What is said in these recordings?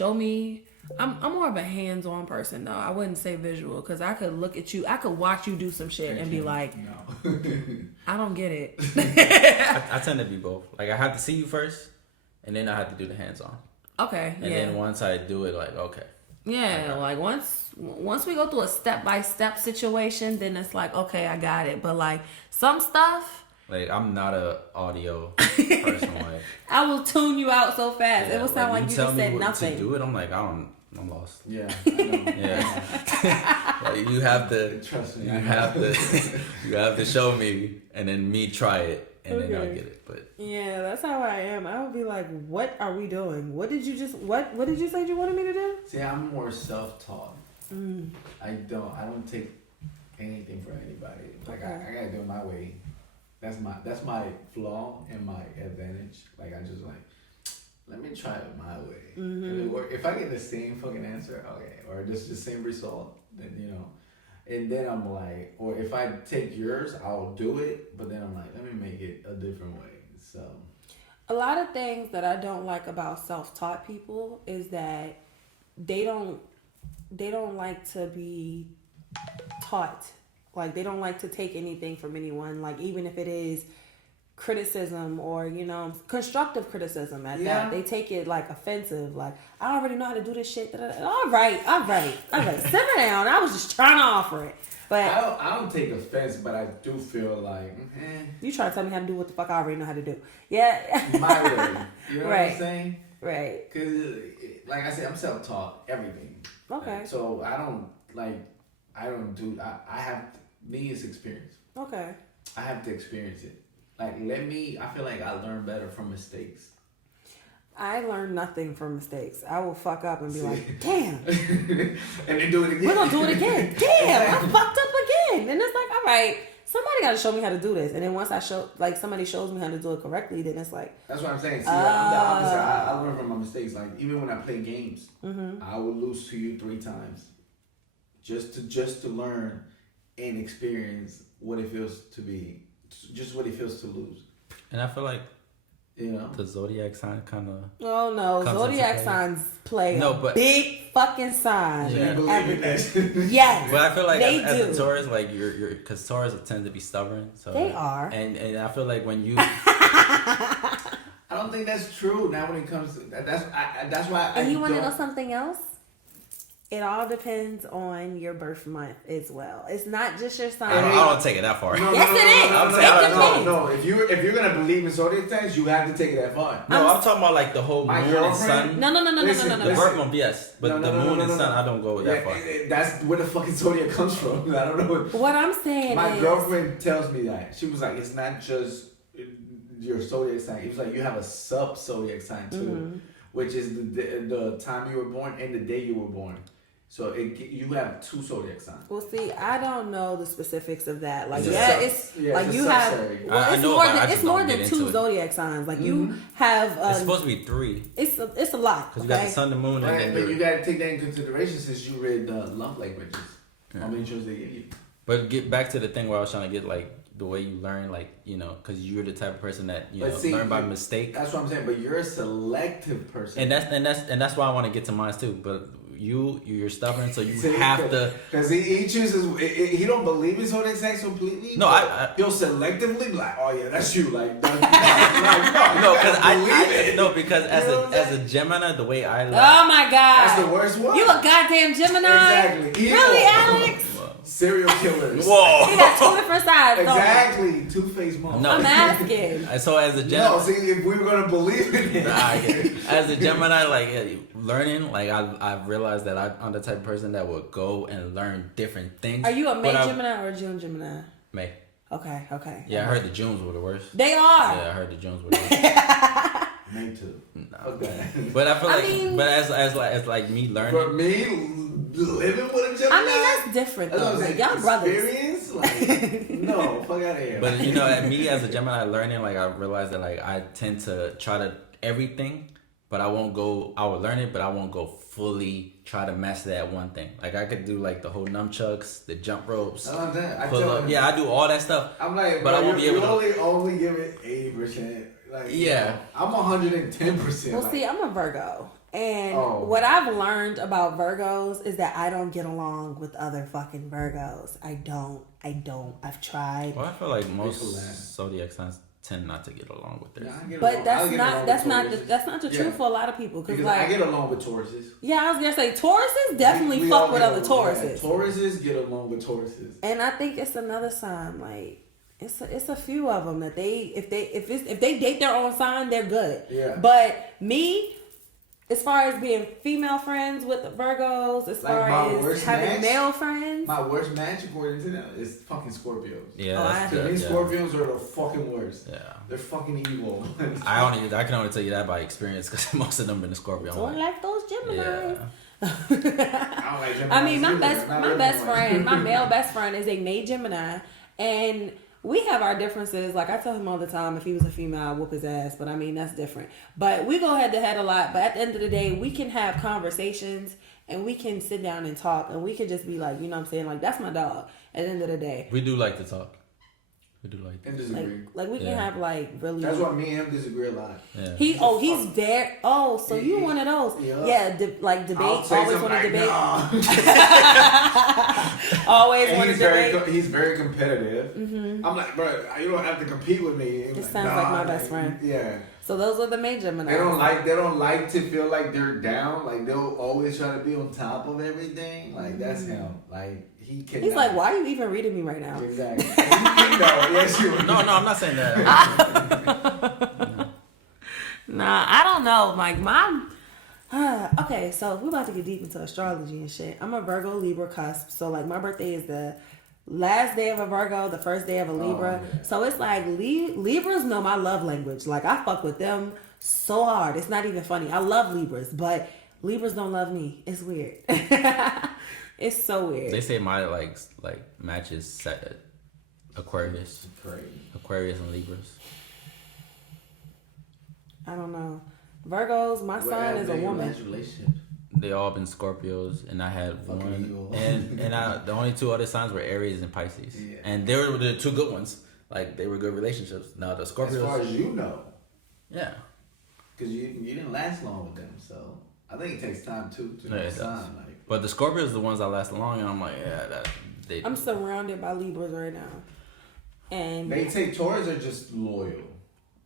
show me. I'm more of a hands-on person though. I wouldn't say visual because I could look at you, I could watch you do some shit and be like, no. I don't get it. I tend to be both. Like I have to see you first, and then I have to do the hands-on. Okay. And then once I do it, like okay. Yeah, like once we go through a step-by-step situation, then it's like okay, I got it. But like some stuff. Like, I'm not a audio person. Like, I will tune you out so fast. Yeah, it will sound like you just said nothing. To do it, I'm like, I'm lost. Yeah, I know. Yeah. Like, you have to, trust me. you have to show me, and then me try it, and then I'll get it. But yeah, that's how I am. I would be like, what are we doing? What did you say you wanted me to do? See, I'm more self-taught. I don't take anything from anybody. Like I gotta do it my way. That's my flaw and my advantage. Like I just like, let me try it my way. Mm-hmm. If I get the same fucking answer, okay, or just the same result, then you know, and then I'm like, or if I take yours, I'll do it. But then I'm like, let me make it a different way. So, a lot of things that I don't like about self-taught people is that they don't like to be taught. Like, they don't like to take anything from anyone, like, even if it is criticism or, you know, constructive criticism at that. They take it, like, offensive. Like, I already know how to do this shit. All right. Simmer down. I was just trying to offer it. But I don't take offense, but I do feel like, you try to tell me how to do what the fuck I already know how to do. Yeah. My way. You know what I'm saying? Right. Because, like I said, I'm self-taught, everything. Okay. So, I have... Me is experience. Okay. I have to experience it. Like, I feel like I learn better from mistakes. I learn nothing from mistakes. I will fuck up and be like, damn. And then do it again. We're going to do it again. Damn, I fucked up again. And it's like, all right, somebody got to show me how to do this. And then once somebody shows me how to do it correctly, then it's like. That's what I'm saying. See, I'm the opposite. I learn from my mistakes. Like, even when I play games, I would lose to you 3 times. Just to learn and experience what it feels to be, just what it feels to lose. And I feel like, you know, the zodiac sign kind of. Oh no, zodiac signs play a big fucking sign. Yeah. Everything. Yes, but I feel like they as a Taurus, like you're, because Taurus tend to be stubborn. So they are. And I feel like when you. I don't think that's true. Now when it comes to that's why. And you want to know something else? It all depends on your birth month as well. It's not just your sign. I don't take it that far. Yes, it is. No. If you're gonna believe in zodiac signs, you have to take it that far. No, I'm talking about like the whole moon and sun. No. The birth month, yes, but the moon and sun, I don't go that far. That's where the fucking zodiac comes from. I don't know. What I'm saying my is, girlfriend tells me that she was like, it's not just your zodiac sign. It was like you have a sub zodiac sign too, which is the time you were born and the day you were born. So you have 2 zodiac signs. Well, see, I don't know the specifics of that. Like, it's you have. Well, it's more than 2 zodiac signs. Like you have. It's supposed to be 3. It's a lot. Because you got the sun, the moon, and then. But you got to take that in consideration since you read love languages. How many choices they give you? But get back to the thing where I was trying to get like the way you learn, like, you know, because you're the type of person that learn by mistake. That's what I'm saying. But you're a selective person. And that's why I want to get to mine too. But you're stubborn, so you have to. Because he chooses. He don't believe in zodiac signs completely. No, he'll selectively be like, oh yeah, that's you. Like, because as a Gemini, the way I. Oh my God, that's the worst one. You a goddamn Gemini? Exactly. Really, Alex? Serial killers. Whoa. He got 2 different sides. Exactly. 2-faced mom. No. I'm asking. So as a Gemini. No, see, if we were gonna believe in it. As a Gemini, like learning, like I've realized that I'm the type of person that will go and learn different things. Are you a May Gemini or a June Gemini? May. Okay. Yeah, I heard the Junes were the worst. They are. Yeah, I heard the Junes were the worst. Me too. No. Okay. But I feel like, but as like me learning. For me, living with a Gemini. I mean, that's different though. Like, y'all brothers. Experience? Like, no, fuck out of here. But you know, me as a Gemini learning, like I realized that like I tend to try to everything, but I will learn it, but I won't go fully try to master that one thing. Like I could do like the whole nunchucks, the jump ropes. I love that. I do all that stuff. I'm like, but I won't be able to only give it 80%. Like, yeah, I'm 110%. Well, see, I'm a Virgo, And Oh. what I've learned about Virgos is that I don't get along with other fucking Virgos. I don't. I've tried. Well, I feel like Cool, man. most zodiac signs tend not to get along with theirs. Nah, I get But along- I that's get not along that's with not Tauruses. that's not the Yeah. truth for a lot of people. Cause Because like I get along with Tauruses. yeah, I was gonna say Tauruses definitely We fuck all with get other along- Tauruses, Yeah, Tauruses get along with Tauruses. and I think it's another sign. Like it's a few of them that if they date their own sign, they're good. Yeah. But me, as far as being female friends with Virgos, as Like far my as worst having match? male friends, My worst match, according to them, is fucking Scorpios. Yeah, Oh, that's I- To me, good. Yeah. Scorpios are the fucking worst. Yeah. They're fucking evil. I can only tell you that by experience because most of them been a Scorpio. I'm don't like those Geminis. yeah. I don't like Gemini I mean, my either. best Not my best everyone. friend, my male best friend is a May Gemini, and we have our differences. Like I tell him all the time, if he was a female, I'd whoop his ass. But I mean, that's different. But we go head to head a lot. But at the end of the day, we can have conversations and we can sit down and talk, and we can just be like, you know what I'm saying? Like that's my dog. At the end of the day, We do like to talk. We do like And that. disagree. like we can Yeah. have like really. That's why me and him disagree a lot. Yeah. He's very. Oh, so you one of those? Yeah. Yeah, like debate. I'll say Always something want to like, debate. "Nah." Always And want to debate. he's very competitive. Mm-hmm. I'm like, bro, you don't have to compete with me. It sounds like my best friend. Yeah. So those are the May Geminis. They don't like to feel like they're down. Like they'll always try to be on top of everything. Like that's him. Like he can. He's like, why are you even reading me right now? Exactly. Yes, you. No, I'm not saying that. Nah, I don't know. Like mom. Okay, so we're about to get deep into astrology and shit. I'm a Virgo Libra cusp. So like my birthday is the last day of a Virgo, the first day of a Libra. Yeah. So it's like Libras know my love language. Like I fuck with them so hard. It's not even funny. I love Libras, but Libras don't love me. It's weird. It's so weird. They say my like matches set Aquarius, Crazy. Aquarius and Libras. I don't know. Virgos, my sign is a woman. Relationship. They all been Scorpios, and I had Fucking one, evil. and the only two other signs were Aries and Pisces, Yeah. and they were the two good ones. Like they were good relationships. Now the Scorpios, As far as you know, yeah, because you didn't last long with them, so I think it takes time too to Yeah, it does. sign. Like, but the Scorpios are the ones that last long, and I'm like, yeah, that they. I'm surrounded by Libras right now. And they take Taurus are just loyal.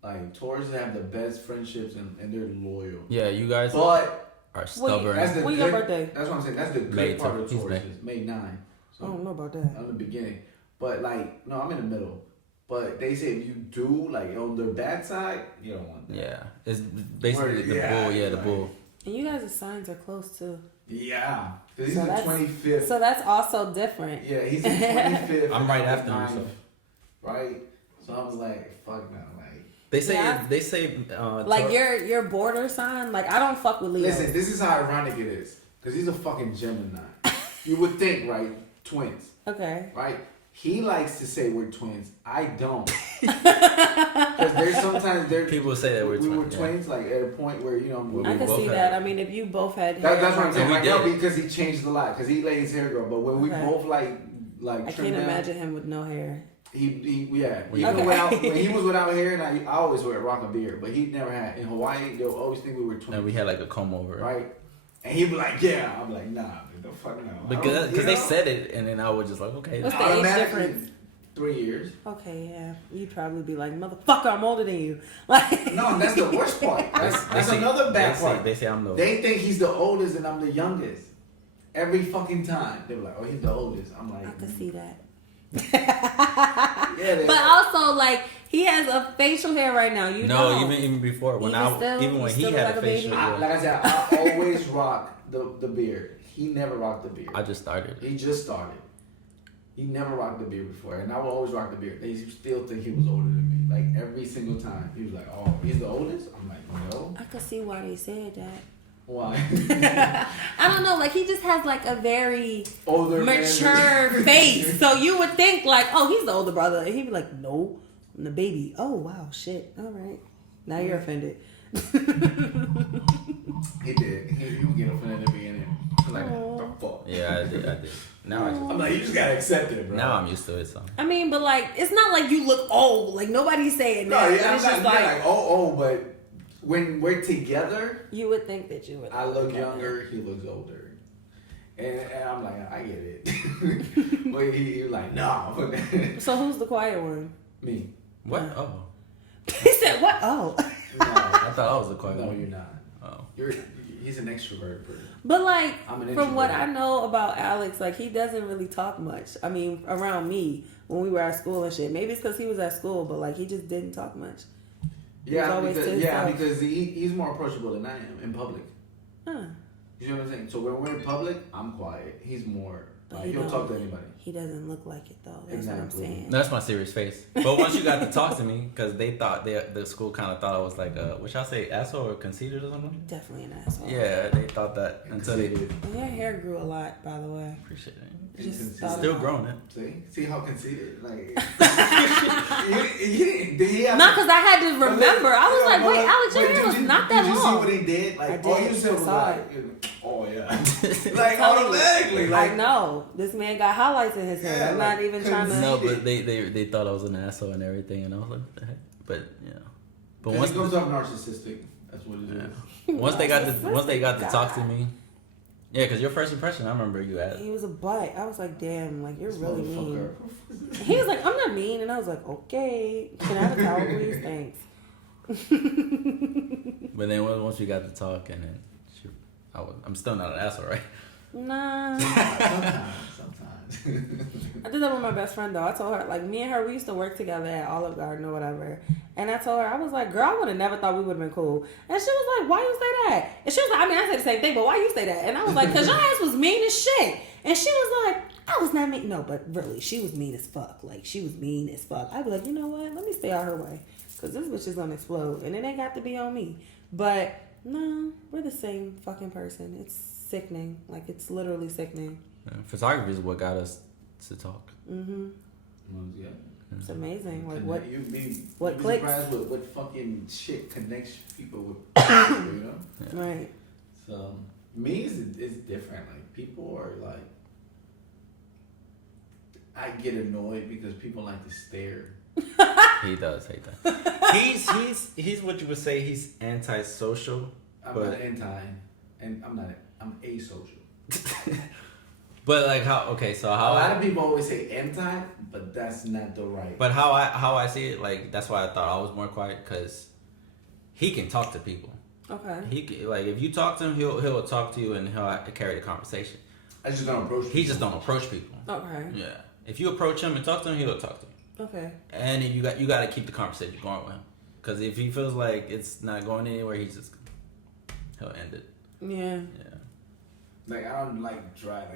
Like Taurus have the best friendships and they're loyal. Yeah, you guys But are stubborn. that's the When good, your birthday? That's what I'm saying. That's the good May part of he's Taurus. May. Is May 9. I So don't know about that. I'm the beginning. But like, no, I'm in the middle. But they say if you do like on the bad side, you don't want that. Yeah, it's basically Word, the yeah, bull. Yeah, the like- bull. And you guys' signs are close too. Yeah, because So he's the that's- 25th. So that's also different. Yeah, he's the 25th. I'm and right the after him, 9th, so. Right? So I was like, fuck no. Like, They say Yeah. they say Like your border sign, like I don't fuck with Leo. listen, this is how ironic it is. Because he's a fucking Gemini. You would think, right? Twins, Okay. right? He likes to say we're twins. I don't. Because there's sometimes people say that we're we were twins. Yeah. twins, like at a point where, you know, We I can both see had- that. I mean, if you both had hair, that's what I'm saying. we Like, no, did. because he changed a lot. Because he let his hair grow. But when we Okay. both like I trimmed can't down, imagine him with no hair. He yeah. Okay. Even when he was without hair, and I always wear rock a beard, but he never had. In Hawaii, they'll always think we were twins. And we had like a comb over. right? And he'd be like, "Yeah," I'm like, "Nah, dude, the fuck no." Because they said it, and then I was just like, okay. What's the age automatically difference? 3 years. Okay, yeah. You'd probably be like, motherfucker, I'm older than you. Like, No, that's the worst part. That's say- another bad they part. Say, they say I'm the. They think he's the oldest and I'm the youngest. Every fucking time they're like, "Oh, he's the oldest." I'm like, I could see that. Yeah, they- But also, like, he has a facial hair right now. You no, know. even before when Even when he still had like a a baby? facial, like I said, I always rock the beard. He never rocked the beard. I just started. He just started. He never rocked the beard before, and I would always rock the beard. They still think he was older than me. Like every single time, he was like, "Oh, he's the oldest." I'm like, "No." I could see why they said that. Why? I don't know. Like, he just has, like, a very Older mature man. face. So you would think, like, oh, he's the older brother. And he'd be like, no, I'm the baby. Oh, wow, shit. All right. Now you're offended. He did. He would get offended in the beginning. Like, the fuck. Yeah, I did. Now I just. I'm like, you just gotta accept it, bro. Now I'm used to it. So. I mean, but, like, it's not like you look old. Like, nobody's saying No, that. yeah, I'm It's not just like, like, but when we're together, You would think that you would. I look younger, he looks older. And I'm like, I get it. But he like, no. So who's the quiet one? Me. What? Oh. He said, what? Oh. No, I thought I was the quiet no, one. you're not. Oh. He's an extrovert person. But like, I'm an from what I introvert. know about Alex, like he doesn't really talk much. I mean, around me when we were at school and shit. Maybe it's because he was at school, but like he just didn't talk much. Yeah, always to because, himself. he's more approachable than I am in public. Huh. You know what I'm saying? So when we're in public, I'm quiet. He's more like He he'll don't. talk to anybody. He doesn't look like it though. That's what I'm Exactly. saying. That's my serious face. But once you got to talk to me, because they thought the school kind of thought I was like, what y'all say, asshole or conceited or something? Definitely an asshole. Yeah, they thought that until they Conceited. And your hair grew a lot, by the way. appreciate it. Just Conceited. thought Still about growing it. See how conceited? Like, did he have Not because I had to remember. I was like, wait, Alex, your Wait, hair was not that Did you see long. what he did? Like, I all did. you said I was saw like, oh yeah, like Tell you. automatically. Like, I know. This man got highlights in his hair. Yeah, I'm like, not even trying to. No, but they thought I was an asshole and everything, and I was like, what the heck? But yeah. But once once it comes off narcissistic, that's what it is. yeah. once they got to talk to God. me, yeah, because your first impression, I remember you at. He was a butt. I was like, damn, like you're This really mean. motherfucker. He was like, I'm not mean, and I was like, okay. Can I have a towel, please? Thanks. But then once we got to talk, and then I'm still not an asshole, right? Nah. Sometimes. I did that with my best friend though. I told her, like, me and her, we used to work together at Olive Garden or whatever. And I told her, I was like, girl, I would have never thought we would have been cool. And she was like, why you say that? And she was like, I mean, I said the same thing, but why you say that? And I was like, because your ass was mean as shit. And she was like, I was not mean. No, but really, she was mean as fuck. Like, she was mean as fuck. I'd be like, you know what? Let me stay out her way. Because this bitch is going to explode. And it ain't got to be on me. But, no, we're the same fucking person. It's sickening. Like, it's literally sickening. Yeah, photography is what got us to talk. Mm-hmm. Yeah. It's amazing. Like, What you'd be clicks? surprised with what fucking shit connects people with people, you know? Yeah. Right. So me it's different. Like people are like I get annoyed because people like to stare. He does hate that. he's what you would say he's antisocial. I'm But- not I'm asocial. But like how so A how lot of people always say anti, but that's not the right. but how I see it, like that's why I thought I was more quiet, because he can talk to people. Okay. He can, like if you talk to him, he'll talk to you and he'll carry the conversation. I just don't approach people. He just don't approach people. Okay. Yeah. If you approach him and talk to him, he'll talk to you. Okay. And you got to keep the conversation going with him, because if he feels like it's not going anywhere, he'll end it. Yeah. Yeah. Like I don't like drag.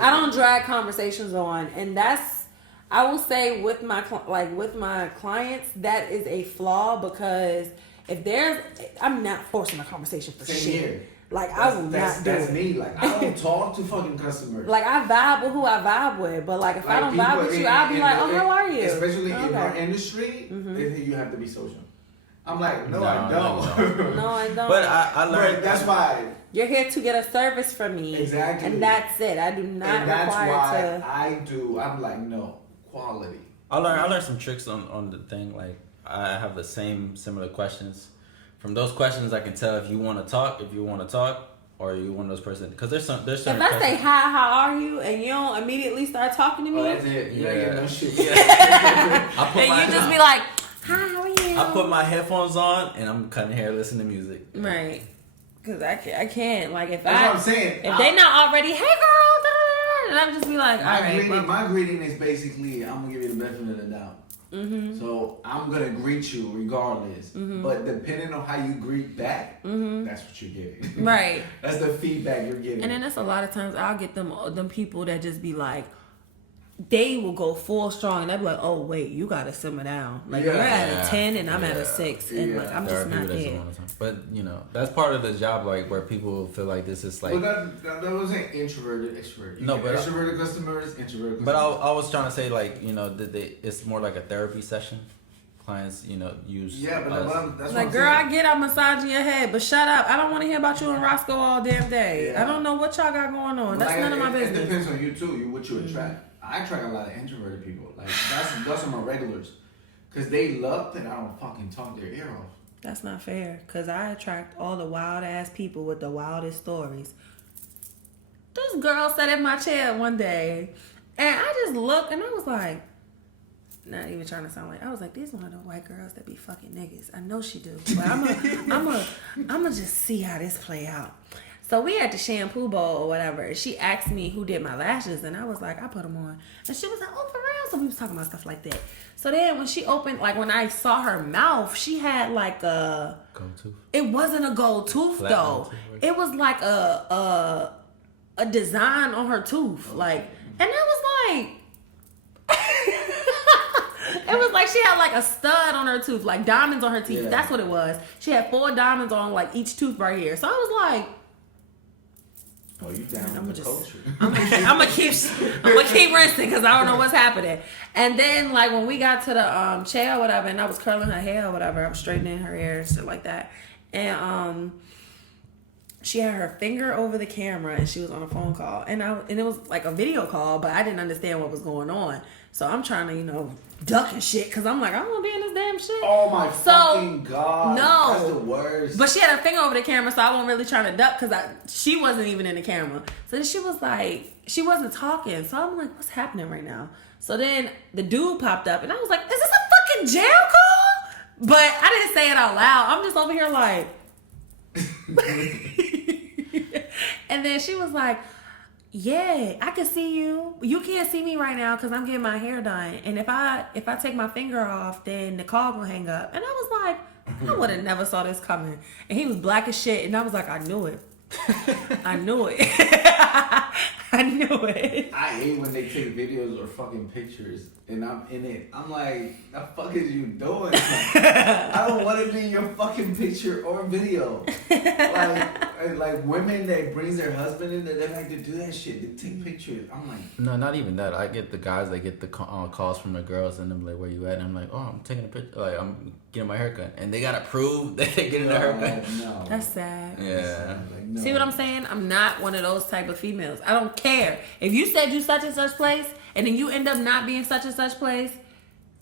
I don't drag conversations on, and that's, I will say with my clients, that is a flaw, because if I'm not forcing a conversation for Same shit. here. Like I will not do That's it. me. Like I don't talk to fucking customers. Like I vibe with who I vibe with, but like if I don't vibe with you, I'll be like, oh, how are you? Especially in Okay. our industry, they think you have to be social. I'm like, no, No, I don't. No, I don't. But I learned But that's why. You're here to get a service from me. Exactly. And that's it. I do not And that's require why to. I'm like, no, quality. I learned some tricks on the thing. Like I have the similar questions. From those questions, I can tell if you want to talk, or you one of those person. Because there's certain If I say questions- hi, how are you, and you don't immediately start talking to me, Oh, that's it. You ain't getting no shit. I put and my you just be like, hi, how are you? I put my headphones on and I'm cutting hair, listening to music. Right. Because I can't. Like, if That's what I'm saying. If they not already, hey, girl, da, da, da, da, and I'm just be like, all right. My greeting is basically, I'm going to give you the benefit of the doubt. Mm-hmm. So I'm going to greet you regardless. Mm-hmm. But depending on how you greet back, Mm-hmm. that's what you're getting. Right. That's the feedback you're getting. And then that's a lot of times I'll get them people that just be like, they will go full strong, and they'll be like, oh wait, you gotta simmer down. Like Yeah. you're at a 10 and I'm at a Yeah. 6, and like I'm There just are not people that there. don't want to talk. But you know, that's part of the job, like where people feel like this is like. But that wasn't introverted, extroverted. You No, get but extroverted customers, introverted customers. But I was trying to say, like, you know, that it's more like a therapy session. Clients, you know, use. Yeah, but us. that's Like, what girl, I'm I get I'm massaging your head, but shut up. I don't want to hear about you and Roscoe all damn day. Yeah. I don't know what y'all got going on. That's none of my It business. depends on you too. What you attract. I attract a lot of introverted people. Like that's my regulars, cause they love that I don't fucking talk their ear off. That's not fair. Because I attract all the wild ass people with the wildest stories. This girl sat in my chair one day, and I just looked, and I was like, not even trying to sound like, I was like, these one of the white girls that be fucking niggas. I know she do, but I'm just see how this play out. So we at the shampoo bowl or whatever, and she asked me who did my lashes, and I was like, I put them on, and she was like, oh, for real? So we was talking about stuff like that. So then when she opened, like when I saw her mouth, she had like a Gold tooth. It wasn't a gold tooth Flat though. tooth. It was like a design on her tooth, like, and I was like, it was like she had like a stud on her tooth, like diamonds on her teeth. Yeah. That's what it was. She had 4 diamonds on like each tooth right here. So I was like, oh, you down with the culture. I'm gonna keep rinsing because I don't know what's happening. And then like when we got to the chair or whatever, and I was curling her hair or whatever, I was straightening her hair and shit like that, and she had her finger over the camera and she was on a phone call, and it was like a video call, but I didn't understand what was going on. So I'm trying to, duck and shit, because I'm like, I don't want to be in this damn shit. Oh my fucking God. No. That's the worst. But she had her finger over the camera, so I wasn't really trying to duck because she wasn't even in the camera. So then she was like, she wasn't talking. So I'm like, what's happening right now? So then the dude popped up, and I was like, is this a fucking jail call? But I didn't say it out loud. I'm just over here like. And then she was like, yeah, I can see you. You can't see me right now because I'm getting my hair done. And if I take my finger off, then the call will hang up. And I was like, I would have never saw this coming. And he was black as shit. And I was like, I knew it. I knew it. I knew it. I hate when they take videos or fucking pictures and I'm in it. I'm like, the fuck is you doing? I don't want to be in your fucking picture or video. Like women that brings their husband in there, they like to do that shit. They take pictures. I'm like, No, not even that. I get the guys that get the calls from the girls and I'm like, where you at? And I'm like, oh, I'm taking a picture. Like, I'm getting my haircut. And they got to prove that they're getting a haircut. No. That's sad. Yeah. Like, no. See what I'm saying? I'm not one of those type of females. I don't care. If you said you such and such place and then you end up not being such and such place,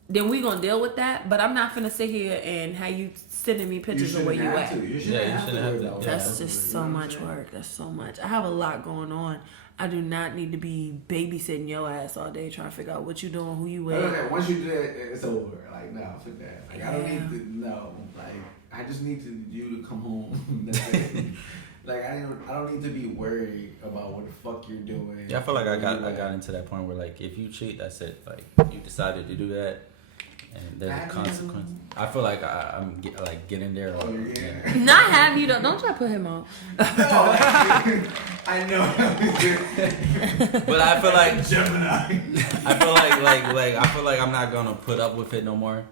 then we gonna deal with that. But I'm not finna sit here and have you sending me pictures of where you at. You shouldn't have to. That's just so much work. That's so much. I have a lot going on. I do not need to be babysitting your ass all day trying to figure out what you doing, who you with. Once you do that, it's over. Like, no, fuck that. Like, I don't need to, no. Like, I just need you to come home. That's it. Like, I don't need to be worried about what the fuck you're doing. Yeah, I feel like I got into that point where, like, if you cheat, that's it. Like, you decided to do that, and there's a consequence. I feel like I'm getting there. Oh, you're getting there. Not have you, don't try to put him on. I know. But I feel like Gemini. I feel like I'm not gonna put up with it no more.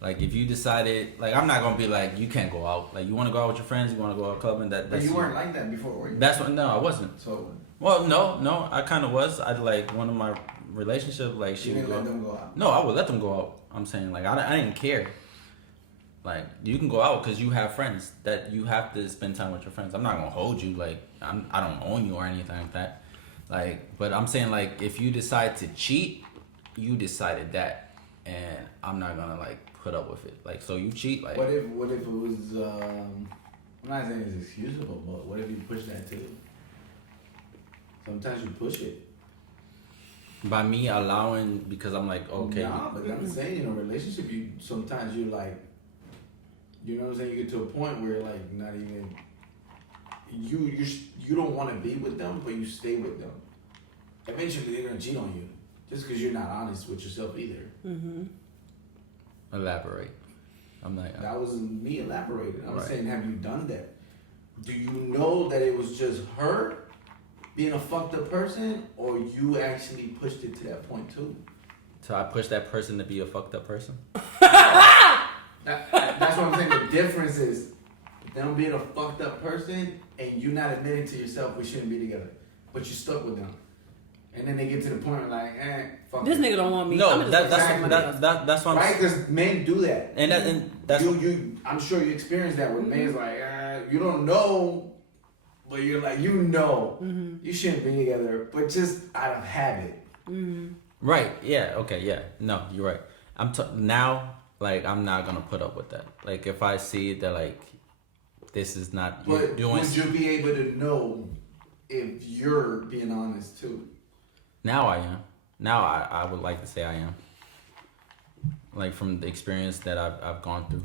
Like, if you decided, like, I'm not gonna be like, you can't go out. Like, you want to go out with your friends, you want to go out clubbing. That's But you weren't like that before, were you? That's what. No, I wasn't. So. Well, no, I kind of was. I like one of my relationships. Like, she You would didn't let them go out. No, I would let them go out. I'm saying, like, I didn't care. Like, you can go out because you have friends that you have to spend time with your friends. I'm not gonna hold you. Like, I don't own you or anything like that. Like, but I'm saying, like, if you decide to cheat, you decided that, and I'm not gonna like put up with it. Like, so you cheat. Like, What if it was? I'm not saying it's excusable, but what if you push that too? Sometimes you push it. by me allowing, because I'm like, okay. Nah, but I'm saying in a relationship, sometimes you're like, you know what I'm saying? You get to a point where like not even you don't want to be with them, but you stay with them. Eventually, they're gonna cheat on you just because you're not honest with yourself either. Mm-hmm. Elaborate. I'm like, That was me elaborating. I'm Right. saying, have you done that? Do you know that it was just her being a fucked up person, or you actually pushed it to that point too? so I push that person to be a fucked up person. That's what I'm saying. The difference is them being a fucked up person and you not admitting to yourself we shouldn't be together, but you stuck with them, and then they get to the point where like, fuck This it. nigga don't want me. No, I'm just that's what I'm Right? Because men do that. and that's I'm sure you experienced that with men's like, you don't know, but you're like, you shouldn't be together, but just out of habit. Mm-hmm. right. Yeah. Okay. Yeah. No, you're right. Now like I'm not gonna put up with that. Like if I see that like this is not But doing. would you be able to know if you're being honest too? Now I am. Now I would like to say I am. Like from the experience that I've gone through.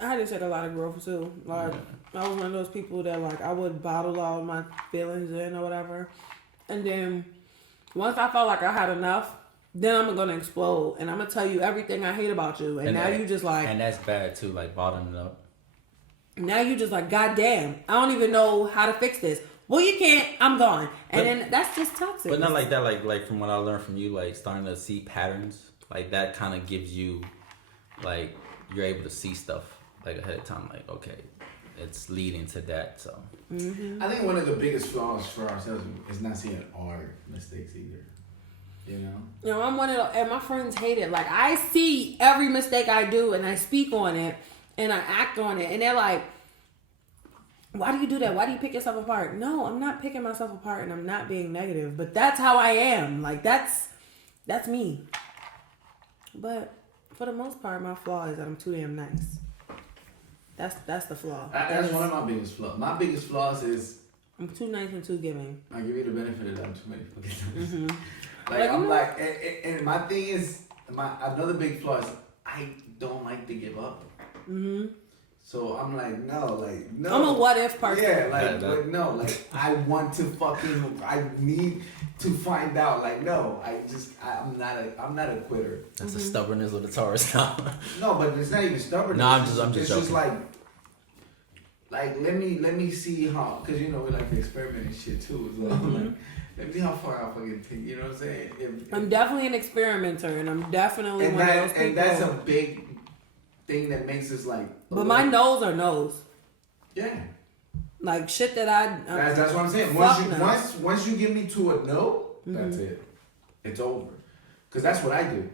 I just had a lot of growth too. Like I was one of those people that like I would bottle all my feelings in or whatever, and then once I felt like I had enough, then I'm gonna explode and I'm gonna tell you everything I hate about you, and now you just like, and that's bad too, like bottling it up. Now you just like, God damn, I don't even know how to fix this. Well, you can't. I'm gone, and then that's just toxic. But not like that. Like from what I learned from you, like starting to see patterns, like that kind of gives you, like you're able to see stuff like ahead of time. Like okay, it's leading to that. So I think one of the biggest flaws for ourselves is not seeing our mistakes either. You know, I'm one of the, and my friends hate it. Like I see every mistake I do, and I speak on it, and I act on it, and they're like, why do you do that? Why do you pick yourself apart? No, I'm not picking myself apart, and I'm not being negative. But that's how I am. Like that's me. But for the most part, my flaw is that I'm too damn nice. That's the flaw. That's one of my biggest flaws. My biggest flaws is I'm too nice and too giving. I give you the benefit of that. I'm too many fucking times. Like, Like I'm like, and my thing is, my another big flaw is I don't like to give up. So I'm like, no. I'm a what if person. Yeah, but no, like I want to I need to find out. Like, no, I'm not a quitter. that's the stubbornness of the Taurus now. No, but it's not even stubbornness. No, I'm just It's joking. just like let me see how, because you know we like to experiment and shit too as well. Like, let me see how far I fucking take. You know what I'm saying? I'm definitely an experimenter, and I'm definitely one of those people. And that's a big thing that makes us like. But my no's are no's. Yeah. Like shit that That's what I'm saying. Once you give me to a no, that's it. It's over. Cause that's what I do.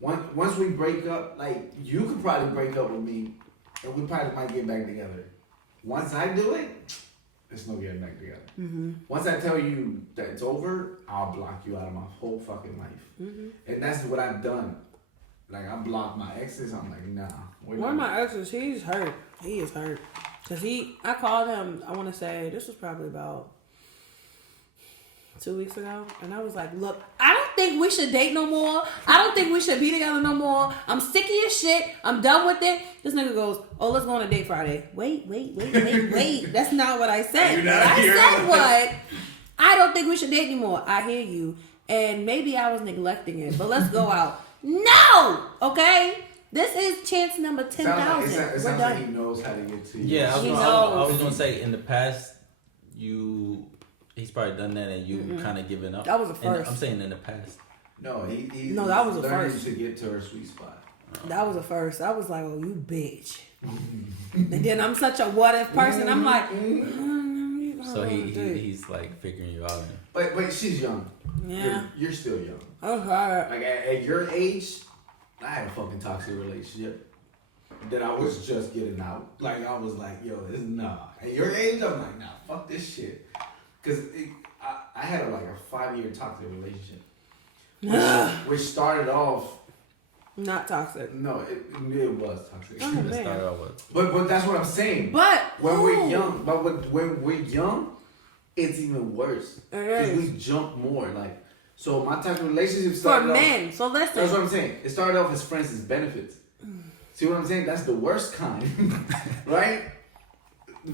Once we break up, like you could probably break up with me, and we probably might get back together. Once I do it, there's no getting back together. Once I tell you that it's over, I'll block you out of my whole fucking life. And that's what I've done. Like I blocked my exes. I'm like, nah. one of my exes, he's hurt. He is hurt. Cause I called him, I want to say, this was probably about 2 weeks ago. And I was like, look, I don't think we should date no more. I don't think we should be together no more. I'm sick of your shit. I'm done with it. This nigga goes, oh, let's go on a date Friday. Wait. That's not what I said. I said what? I don't think we should date anymore. I hear you. And maybe I was neglecting it, but let's go out. No! Okay? This is chance number 10,000. It sounds like he knows how to get to you. Yeah, He I knows. was gonna say in the past, he's probably done that and you kind of given up. That was the first. I'm saying in the past. No, he's that was the learning first. to get to her sweet spot. That was the first. I was like, oh, you bitch. And then I'm such a what if person. I'm like, So he's like figuring you out. But she's young. yeah. You're still young. Okay. Like at your age, I had a fucking toxic relationship that I was just getting out. Like I was like, yo, this nah. At your age, I'm like, nah, fuck this shit. Cause I had a 5-year toxic relationship, which started off. Not toxic. No, it was toxic. Oh, It man. started out with. But that's what I'm saying. But when we're young, when we're young, it's even worse. It Because is. we jump more. Like, so my toxic relationship For started men. off. So listen. That's what I'm saying. It started off as friends as benefits. See what I'm saying? That's the worst kind, right?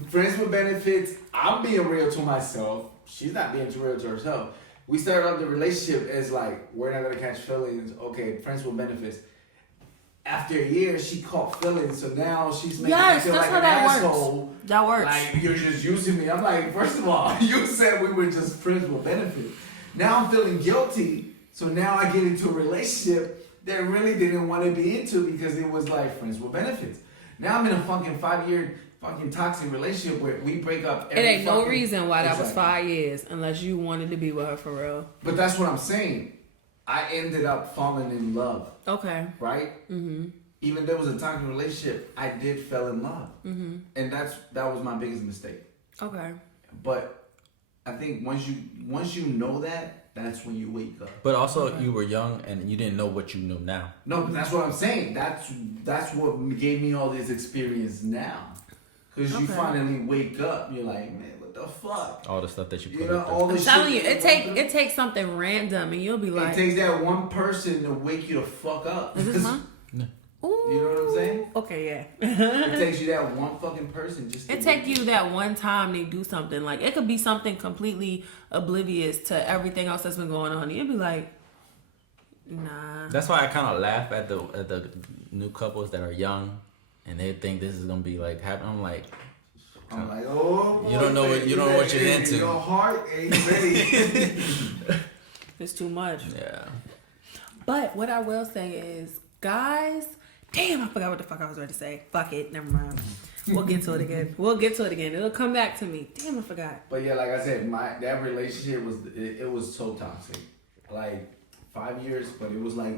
Friends with benefits. I'm being real to myself. She's not being too real to herself. We started off the relationship as like, we're not gonna catch feelings. Okay, friends with benefits. After a year, she caught feelings, so now she's making me feel like an asshole. That works. Like, you're just using me. I'm like, first of all, you said we were just friends with benefits. Now I'm feeling guilty, so now I get into a relationship that I really didn't want to be into because it was like friends with benefits. Now I'm in a fucking 5-year fucking toxic relationship where we break up It every ain't no fucking- reason why that was Exactly. 5 years unless you wanted to be with her for real. But that's what I'm saying. I ended up falling in love, Okay. right? Even though it was a toxic relationship, I did fell in love. And that was my biggest mistake. Okay. But I think once you know that, That's when you wake up. But also, you were young and you didn't know what you know now. No, but that's what I'm saying. That's what gave me all this experience now. Because you finally wake up, you're like, man, what the fuck? All the stuff that you put know, up all there. the I'm telling you, shit it takes something random, and you'll be like, it takes that one person to wake you the fuck up. "Is this mine?" Yeah. Ooh. You know what I'm saying? Okay, yeah. It takes you that one fucking person just. It take you that one time they do something. Like, it could be something completely oblivious to everything else that's been going on. You'll be like, nah. That's why I kind of laugh at the new couples that are young and they think this is gonna be like happening. I'm like, oh, boy, you don't know what you're into. Your heart ain't ready. It's too much. Yeah. But what I will say is, guys, damn, I forgot what the fuck I was ready to say. Fuck it, never mind. We'll get to it again. It'll come back to me. Damn, I forgot. But yeah, like I said, that relationship was so toxic. Like 5 years, but it was like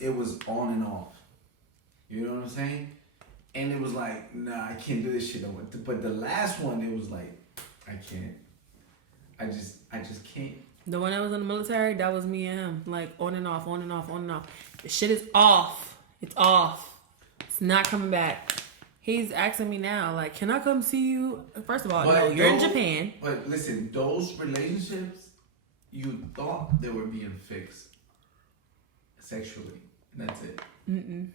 it was on and off. You know what I'm saying? And it was like, nah, I can't do this shit no more. But the last one, it was like, I can't. I just can't. The one that was in the military, that was me and him. Like, on and off, on and off, on and off. The shit is off. It's off. It's not coming back. He's asking me now, like, can I come see you? First of all, no, you're in Japan. But listen, those relationships, you thought they were being fixed sexually. And that's it. Mm-mm.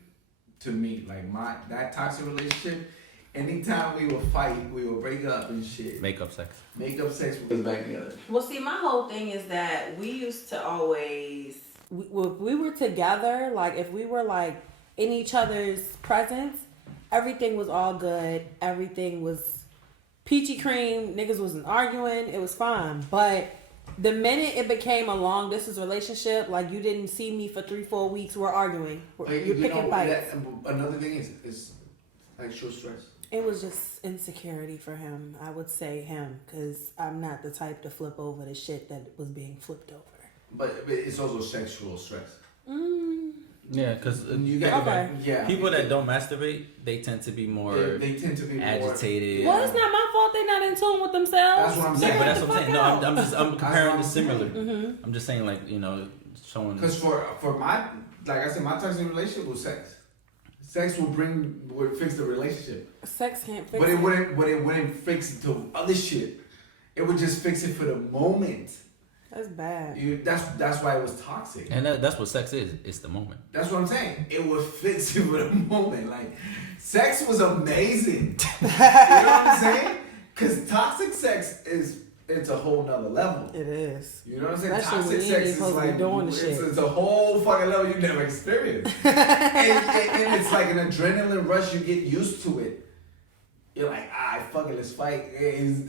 To me, like that toxic relationship, anytime we would fight, we would break up and shit. Makeup sex. Makeup sex was back together. Well, see, my whole thing is that we used to always, we were together, like, if we were, like, in each other's presence, everything was all good. Everything was peachy cream. Niggas wasn't arguing. It was fine. But the minute it became a long distance relationship, like, you didn't see me for 3-4 weeks, we're arguing. You're picking fights. Another thing is sexual stress. It was just insecurity for him. I would say him, because I'm not the type to flip over the shit that was being flipped over. But it's also sexual stress. Yeah, because people that don't masturbate, they tend to be more they tend to be agitated. Well, it's not my fault they're not in tune with themselves. That's what I'm saying. Yeah, but that's what I'm saying. No, I'm comparing the similar. Mm-hmm. I'm just saying, like, you know, someone. Because for my, like I said, my toxic relationship was sex. Sex would fix the relationship. Sex can't fix But it. it wouldn't fix it to other shit. It would just fix it for the moment. That's bad. That's why it was toxic. And that's what sex is. It's the moment. That's what I'm saying. It would fix it for the moment. Like, sex was amazing. You know what I'm saying? Because toxic sex it's a whole nother level. It is. You know what I'm saying? Especially Toxic when you sex ain't is supposed to like be doing the shit. it's a whole fucking level you never experienced. and it's like an adrenaline rush. You get used to it. You're like, fuck it, let's fight.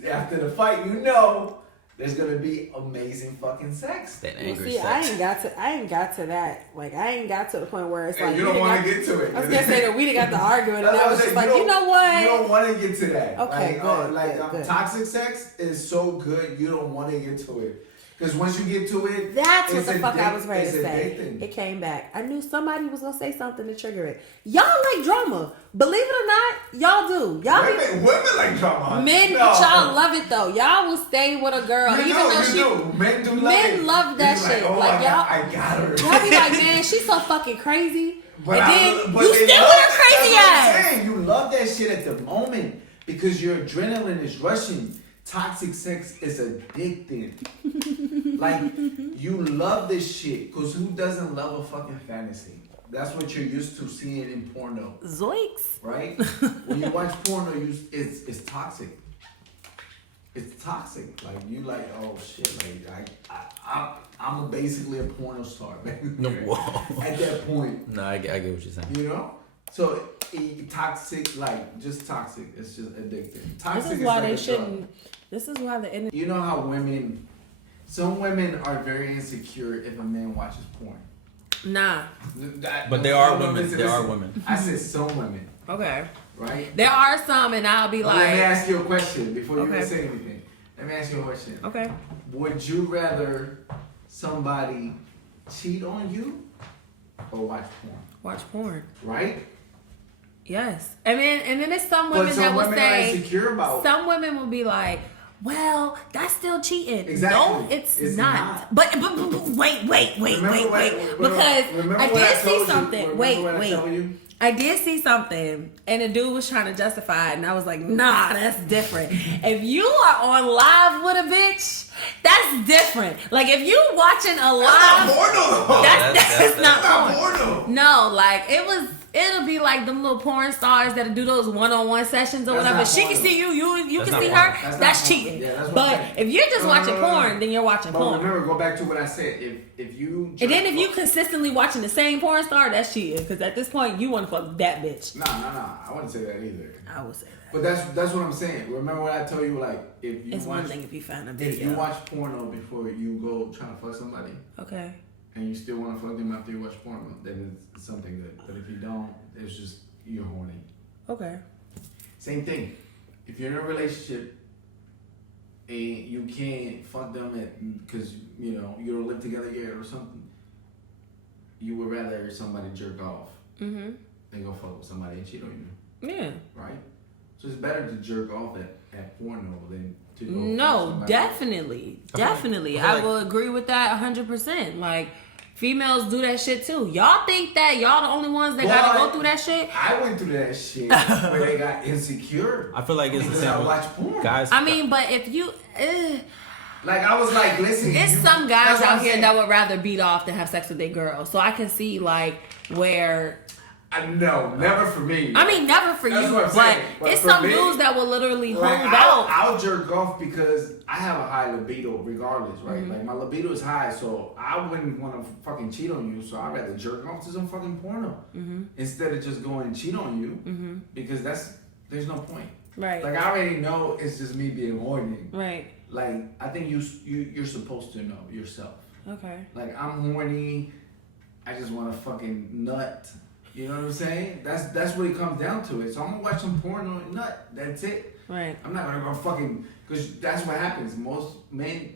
After the fight, you know there's gonna be amazing fucking sex. That Well, angry see, sex. I ain't got to that. Like, I ain't got to the point where it's And like you don't want to get to it. I was gonna say that we done got the argument, and That's I what was I'm just saying. like, you know what? You don't want to get to that. Okay, good. Toxic sex is so good, you don't want to get to it. Because once you get to it, That's what the fuck I was ready to it's say. addicting. It came back. I knew somebody was gonna say something to trigger it. Y'all like drama. Believe it or not, y'all do. Y'all women like drama. men, No. but y'all love it though. Y'all will stay with a girl, You even do, though you she. do. Men do love Men it. love that You're shit. Like, Like, y'all- I got her. Y'all be like, man, she's so fucking crazy. But and then but you they still love- with her crazy that's what ass. I'm saying. You love that shit at the moment because your adrenaline is rushing. Toxic sex is addicting. Like, you love this shit because who doesn't love a fucking fantasy? That's what you're used to seeing in porno, Zoinks. right? When you watch porno, it's toxic. It's toxic. Like, you like, oh shit, like I'm basically a porno star, man. No, whoa. At that point. No, I get what you're saying. You know? So toxic, like, just toxic. It's just addicting. Toxic This is why like they a drug. shouldn't. This is why the internet. You know how some women are very insecure if a man watches porn. Nah. But there are No, women. listen, There are listen. women. I said some women, Okay. right? There are some, and I'll be Let me like, ask you a question before you Okay. even say anything. Let me ask you a question. okay. Would you rather somebody cheat on you or watch porn? Watch porn. Right? Yes. And then there's some women But that some will women are say, insecure about. some women will be like, well, that's still cheating. Exactly. No, it's not. But wait. Remember Because I did see something. Remember Wait. I told you? I did see something, and the dude was trying to justify it, and I was like, nah, that's different. If you are on live with a bitch, that's different. Like, if you watching a live... That's not porno, though. That's not porno. No, like, it'll be like them little porn stars that'll do those one-on-one sessions or whatever. She can see you, you can see her. That's cheating. Yeah, that's what but I'm saying. if you're just watching porn, then you're watching porn. Remember, go back to what I said. If you... And then if you consistently watching the same porn star, that's cheating. Because at this point, you want to fuck that bitch. Nah. I wouldn't say that either. I would say that. But that's what I'm saying. Remember what I told you? Like, if you It's watch... one thing if you find a video. If you watch porno before you go trying to fuck somebody... Okay. And you still want to fuck them after you watch porno, then it's something good. But if you don't, it's just you're horny. Okay. Same thing. If you're in a relationship and you can't fuck them because you don't live together yet or something, you would rather somebody jerk off than go fuck with somebody and cheat on you. Yeah. Right. So it's better to jerk off at porno than to go. No, definitely. I will agree with that 100%. Like, females do that shit too. Y'all think that y'all the only ones that gotta go through that shit? I went through that shit where they got insecure. I feel like it's the same. I watch porn. Guys. I mean, but if you... Like, I was like, listen. It's some guys out here that would rather beat off than have sex with their girl. So I can see, like, where... No, never for me. I mean, never for That's you, what I'm saying. but it's for some me, dudes that will literally hold like, out. I'll jerk off because I have a high libido regardless, right? Like, my libido is high, so I wouldn't want to fucking cheat on you, so I'd rather jerk off to some fucking porno instead of just going and cheat on you because there's no point. Right. Like, I already know it's just me being horny. Right. Like, I think you're supposed to know yourself. Okay. Like, I'm horny, I just want to fucking nut. You know what I'm saying? That's what it comes down to. It. So I'm gonna watch some porno and nut. That's it. Right. I'm not gonna go fucking because that's what happens. Most men,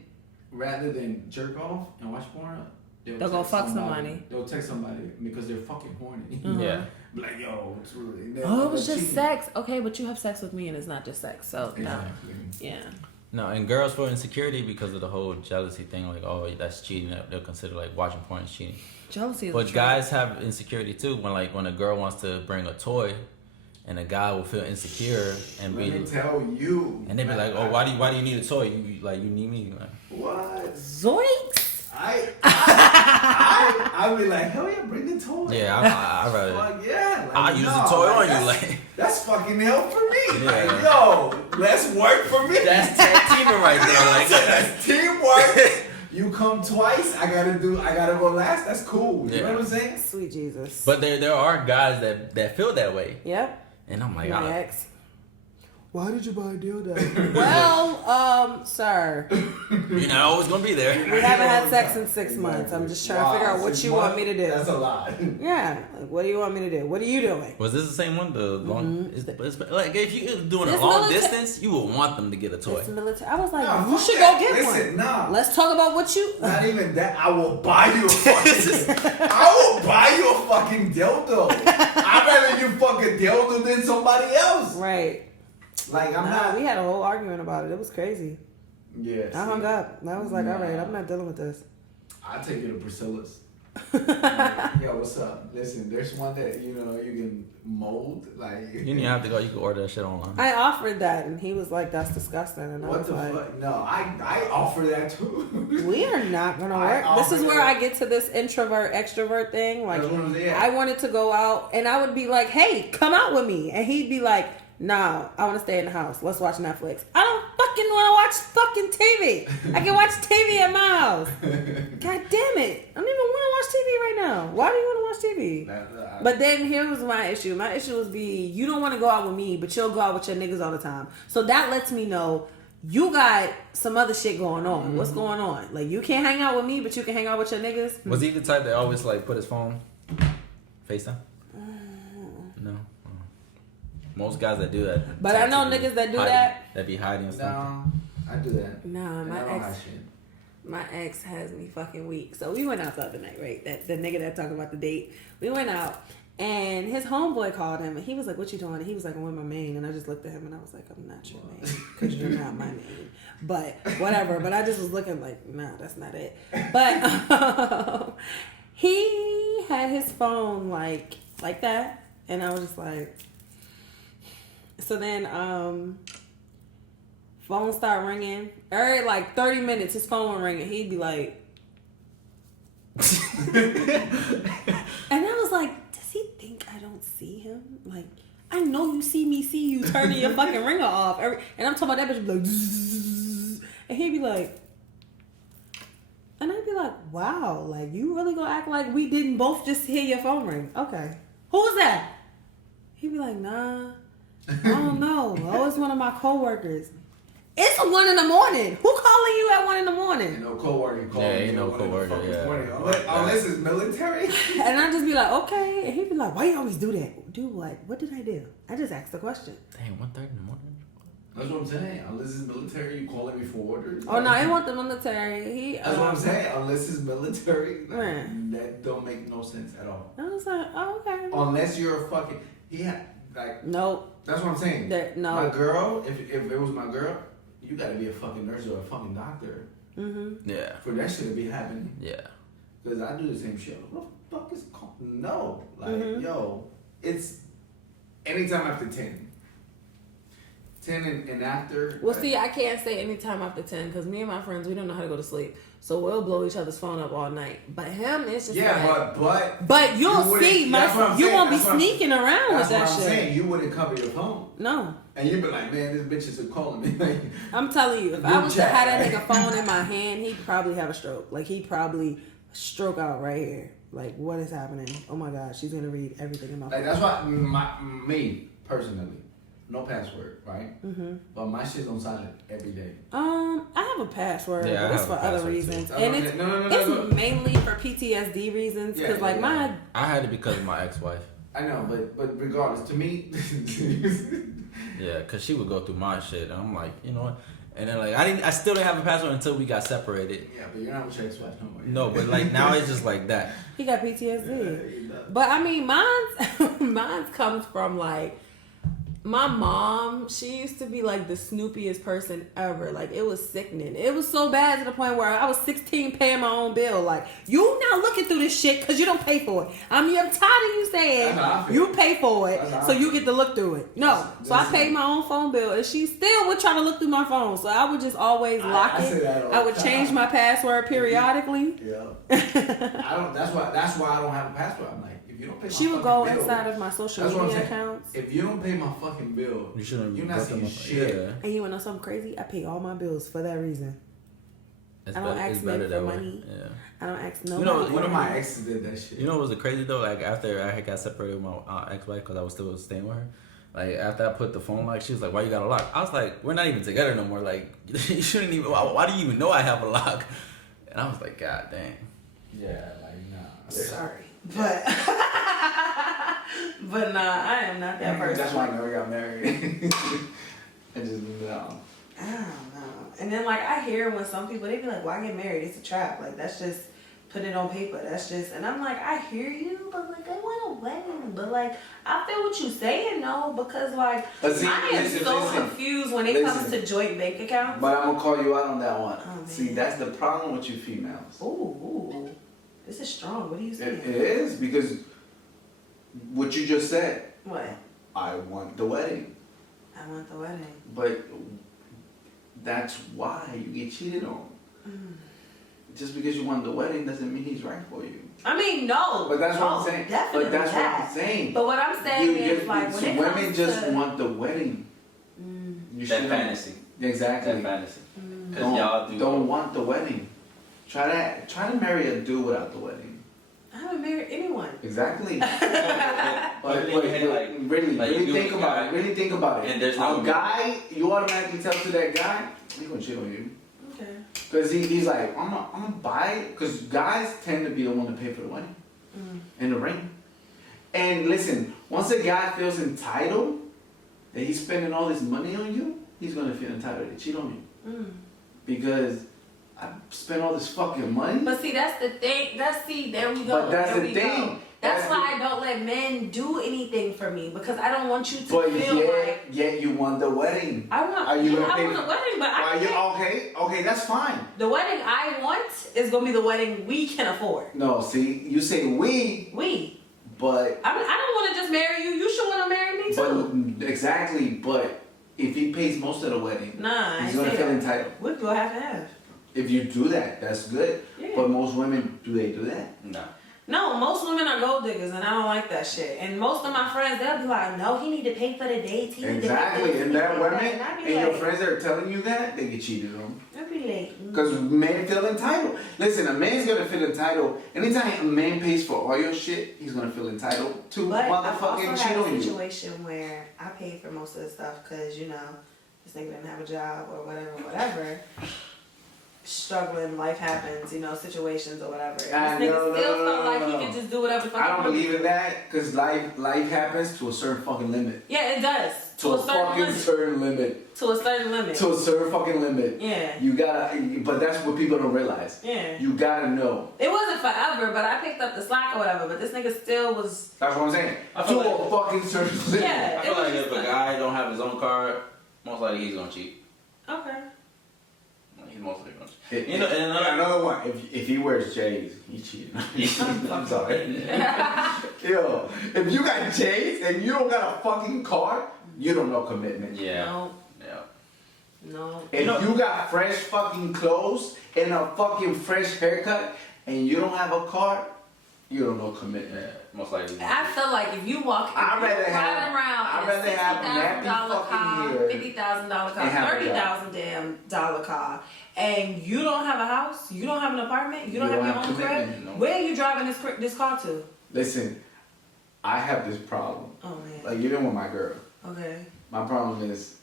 rather than jerk off and watch porno, they'll go text fuck somebody. They'll text somebody because they're fucking horny. Yeah. Like, yo, it's really. Oh, it was just sex. Okay, but you have sex with me and it's not just sex. So no. Exactly. Yeah. No, and girls feel insecurity because of the whole jealousy thing. Like, oh, that's cheating. They'll consider like watching porn as cheating. Jealousy is But guys have insecurity too when a girl wants to bring a toy, and a guy will feel insecure and Let me tell you. and they be like, oh, why do you need a toy? You need me. Like, What? Zoinks! I be like, hell yeah, bring the toy. yeah, I rather. Like, yeah. Like, I'll use the toy on you. Like, that's fucking hell for me. Yeah. Like, yo, let's work for me. that's tag teaming right there. Like, That's teamwork. You come twice, I gotta go last. That's cool. You know what I'm saying? Sweet Jesus. but there are guys that feel that way, Yep. and I'm like, My ex. Why did you buy a dildo? Well, sir, you're not always gonna be there. we haven't had sex in 6 months. I'm just trying to figure out what you want me to do. That's a lot. Yeah. Like, what do you want me to do? What are you doing? Was this the same one? The long, it's like if you're doing a It's long military- distance, you would want them to get a toy. It's military. I was like, No, you fuck should that. go get Listen, one. nah. Let's talk about what you. Not even that. I will buy you a fucking. I will buy you a fucking dildo. I'd rather you fuck a dildo than somebody else. Right. Like, I'm not. We had a whole argument about it. It was crazy. Yeah. I hung up. I was like, all right, I'm not dealing with this. I'll take you to Priscilla's. Like, yo, what's up? Listen, there's one that you can mold. Like, You didn't have to go. You could order that shit online. I offered that, and he was like, that's disgusting. And I what was the like, fuck? No, I offer that too. we are not going to I work. This is offered where that. I get to this introvert, extrovert thing. Like, That's what I'm saying. I wanted to go out, and I would be like, hey, come out with me. And he'd be like, nah, I want to stay in the house. Let's watch Netflix. I don't fucking want to watch fucking TV. I can watch TV at my house. God damn it. I don't even want to watch TV right now. Why do you want to watch TV? But then here was my issue. My issue was you don't want to go out with me, but you'll go out with your niggas all the time. So that lets me know you got some other shit going on. What's going on? Like, you can't hang out with me, but you can hang out with your niggas? Was he the type that always like put his phone FaceTime? No. Most guys that do that. But I know niggas that do that. That be hiding something. No, I do that. Nah, And I don't hide shit. my ex has me fucking weak. So we went out the other night, right? The nigga that talking about the date. We went out, And his homeboy called him, and he was like, "What you doing?" And he was like, "I'm with my main." And I just looked at him, and I was like, "I'm not your main, because you're not my main." But whatever. But I just was looking like, "Nah, that's not it." But he had his phone like that, and I was just like. So then, phone start ringing. Every like 30 minutes, his phone would ring, and he'd be like. And I was like, does he think I don't see him? Like, I know you see me, see you turning your fucking ringer off. And I'm talking about that bitch be like, zzz, and he'd be like, and I'd be like, wow, like, you really gonna act like we didn't both just hear your phone ring? Okay. Who was that? He'd be like, nah, I don't know. Oh, it's one of my coworkers. It's 1 a.m. Who calling you at 1 a.m? Ain't no co-worker calling ain't you no at 1 co-worker, yeah. Unless it's military. And I'd just be like, okay. And he'd be like, why you always do that? Do what? What did I do? I just asked the question. Dang, 1:30 in the morning. That's what I'm saying. Unless it's military, you calling me for orders. Oh, no, it wasn't the military. That's what I'm saying. Unless it's military, Right. that don't make no sense at all. I was like, oh, okay. Unless you're a fucking like. Nope. That's what I'm saying. No. My girl, if it was my girl, you gotta be a fucking nurse or a fucking doctor Mm-hmm. Yeah. for that shit to be happening. Yeah. Because I do the same shit. What the fuck is no? Like, yo, it's anytime after 10. 10 and after. Well, see, I can't say anytime after 10 because me and my friends, we don't know how to go to sleep. So we'll blow each other's phone up all night. But him, it's just like... But you'll see. You won't be sneaking around with that shit. That's what I'm saying. You wouldn't cover your phone. No. And you'd be like, man, this bitch is calling me. I'm telling you, if I was to have that nigga phone in my hand, he'd probably have a stroke. Like, he'd probably stroke out right here. Like, what is happening? Oh my God, she's gonna read everything in my phone. Like, that's why me, personally, no password, right? Mm-hmm. But my shit's on silent every day. I have a password, but it's for other reasons. And it's mainly for PTSD reasons. Because, my... I had it because of my ex-wife. I know, but regardless, to me... Yeah, because she would go through my shit, and I'm like, you know what? And then, like, I still didn't have a password until we got separated. Yeah, but you're not with your ex-wife no more. No, but, like, now it's just like that. He got PTSD. But, I mean, mine's comes from, like... My mom, she used to be like the snoopiest person ever. Like, it was sickening. It was so bad to the point where I was 16 paying my own bill. Like, you not looking through this shit because you don't pay for it. I'm tired of you saying you pay for it so you get to look through it. No. So I paid my own phone bill and she still would try to look through my phone. So I would just always lock it. I would change my password periodically. Yeah. That's why I don't have a password. I'm like, if you don't pay my she would go bill, inside of my social media accounts. If you don't pay my fucking bill, you're not seeing shit. Yeah. And you wanna know something crazy? I pay all my bills for that reason. I don't ask men for money. Yeah. I don't ask nobody. One of my exes did that shit. You know what was the crazy though? Like after I had got separated with my ex-wife because I was still staying with her. Like after I put the phone lock, she was like, "Why you got a lock?" I was like, "We're not even together no more. Like you shouldn't even. Why do you even know I have a lock?" And I was like, "God dang." Yeah, like nah. Sorry, but but nah, I am not that person. That's why I never got married. I just no. I don't know. And then like I hear when some people they be like, "Why get married? It's a trap. Like that's just put it on paper. That's just." And I'm like, I hear you, but like I want a wedding. But like I feel what you saying, no, because like I am so confused when it comes to joint bank accounts. But I'm gonna call you out on that one. Oh, see, that's the problem with you females. Ooh, this is strong. What are you saying? It is because what you just said. What? I want the wedding. I want the wedding. But that's why you get cheated on. Just because you want the wedding doesn't mean he's right for you. I mean, no. But that's what I'm saying. Definitely. But that's what I'm saying. But what I'm saying is like when it women comes just to want the wedding. That fantasy. Exactly. That fantasy. Because y'all don't want the wedding. Try to marry a dude without the wedding. I haven't married anyone. Exactly. But like, really think about it. Really think about it. And there's no a guy, you automatically tell to that guy, he's gonna cheat on you. Okay. Because he's like, I'm gonna buy it. Because guys tend to be the one to pay for the wedding and the ring. And listen, once a guy feels entitled that he's spending all this money on you, he's gonna feel entitled to cheat on you. Because I spent all this fucking money. But see, that's the thing. There we go. But that's there the we thing. go. That's why I don't let men do anything for me because I don't want you to But feel like yet you want the wedding. I want. Are you Yeah, gonna I pay want a wedding, but Are I you can't. okay? That's fine. The wedding I want is gonna be the wedding we can afford. No, see, you say we, but I don't want to just marry you. You should want to marry me too. but exactly. But if he pays most of the wedding, Nah, he's gonna feel entitled. We'll go half and half. If you do that, that's good. Yeah. But most women, do they do that? No. No, most women are gold diggers, and I don't like that shit. And most of my friends, they'll be like, "No, he need to pay for the dates. He need to pay for Exactly, this, and he that need to pay women for that." and your friends that are telling you that, they get cheated on. I'd be like, Because men feel entitled. Listen, a man's gonna feel entitled. Anytime a man pays for all your shit, he's gonna feel entitled to But I've motherfucking also cheat had on a you. situation where I paid for most of the stuff because, you know, this nigga didn't have a job or whatever. Struggling, life happens, you know, situations or whatever. And this nigga still felt like he could just do whatever the fuck I he don't wanted. believe in that, because life happens to a certain fucking limit. Yeah, it does. To a fucking certain limit. To a certain limit. To a certain fucking limit. Yeah. You gotta, but that's what people don't realize. Yeah. You gotta know. It wasn't forever, but I picked up the slack or whatever. But this nigga still was. That's what I'm saying. I To feel a fucking certain limit. Yeah. I feel it was like if just a guy don't have his own car, most likely he's gonna cheat. Okay. He's most likely gonna cheat. You know, and another one. If he wears J's, he cheated. I'm sorry. Yo, if you got J's and you don't got a fucking car, you don't know commitment. Yeah. No. Yeah. No. If you got fresh fucking clothes and a fucking fresh haircut and you don't have a car, you don't know commitment. Yeah. Most likely. I feel like if you walk, I'd rather riding have- around I'd in rather a have $60,000 nappy car, fucking hair $50,000 car, and have a $30,000 damn dollar car, and you don't have a house, you don't have an apartment, you don't have your own crib. commitment, no. Where are you driving this car to? Listen, I have this problem. Oh man. Like even with my girl, Okay. my problem is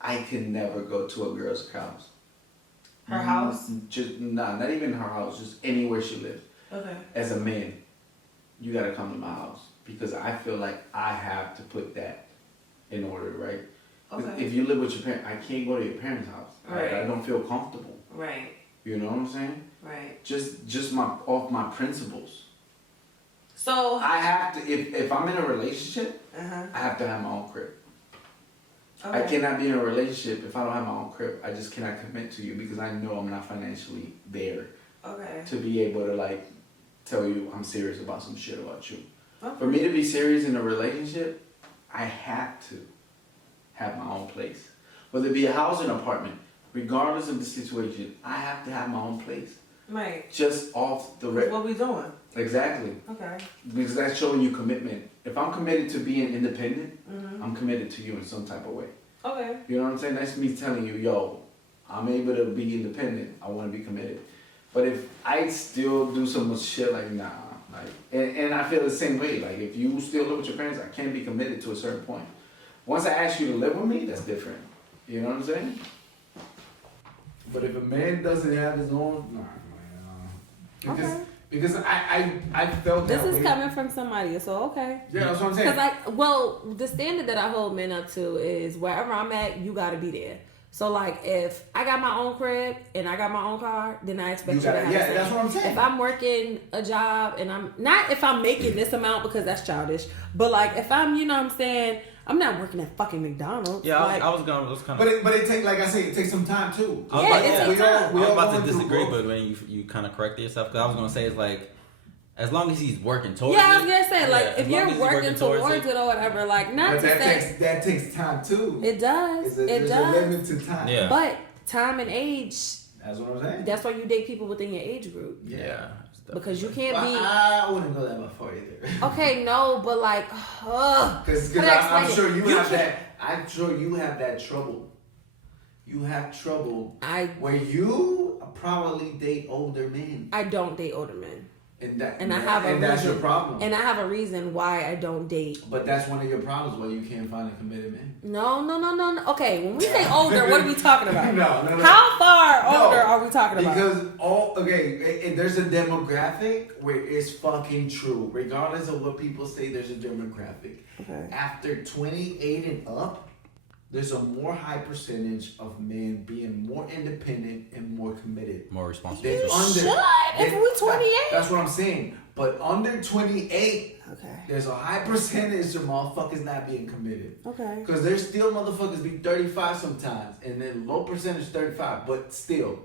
I can never go to a girl's house. Her house? Just not even her house, just anywhere she lives. Okay. As a man, you gotta come to my house because I feel like I have to put that in order, right? Okay. If you live with your parents, I can't go to your parents' house. Right. I don't feel comfortable. Right. You know what I'm saying? Right. Just my off my principles. So. I have to if I'm in a relationship, Uh-huh. I have to have my own crib. Okay. I cannot be in a relationship if I don't have my own crib. I just cannot commit to you because I know I'm not financially there Okay. to be able to like tell you I'm serious about some shit about you. Okay. For me to be serious in a relationship, I have to have my own place. Whether it be a house or an apartment, regardless of the situation, I have to have my own place. Right. Just off the That's rip. what we doing. Exactly. Okay. Because that's showing you commitment. If I'm committed to being independent, Mhm. I'm committed to you in some type of way. Okay. You know what I'm saying? That's me telling you, yo, I'm able to be independent. I want to be committed. But if I still do some shit like, nah, like, and I feel the same way. Like, if you still live with your parents, I can't be committed to a certain point. Once I ask you to live with me, that's different. You know what I'm saying? But if a man doesn't have his own, nah, man. Because I felt This that is way. coming from somebody, so okay. Yeah, that's what I'm saying. Because the standard that I hold men up to is wherever I'm at, you gotta be there. So like, if I got my own crib and I got my own car, then I expect you to have the same. that's what I'm saying. If I'm working a job and I'm not, if I'm making this amount because that's childish, but like if I'm, you know what I'm saying, I'm not working at fucking McDonald's. Yeah, like, I was kind of. But it takes, like I say, it takes some time too. I was Yeah, about- it takes time. I was about going to through disagree, both. but when you kind of corrected yourself, because I was gonna say it's like, as long as he's working towards yeah, I it. was gonna say like yeah, if as long you're as he's working towards it or whatever, like not But to say that takes time too. it does, it There's a does. limit to time. Yeah. But time and age, That's what I'm saying. that's why you date people within your age group. Yeah. Because you can't Well, be I wouldn't go that far either. okay, no, but like, Because I'm sure you have that. I'm sure you have that trouble. You have trouble where you probably date older men, I don't date older men, and that and I have a and that's your reason, problem. and I have a reason why I don't date. But that's one of your problems why you can't find a committed man. No. Okay, when we say older, what are we talking about? No. How far No, older are we talking about? Because there's a demographic where it's fucking true. Regardless of what people say, there's a demographic. Okay. After 28 and up, there's a more high percentage of men being more independent and more committed. More responsible. Than You under, should if than- we 28. That's what I'm saying. But under 28, Okay. there's a high percentage of motherfuckers not being committed. Okay. Because there's still motherfuckers be 35 sometimes, and then low percentage 35, but still.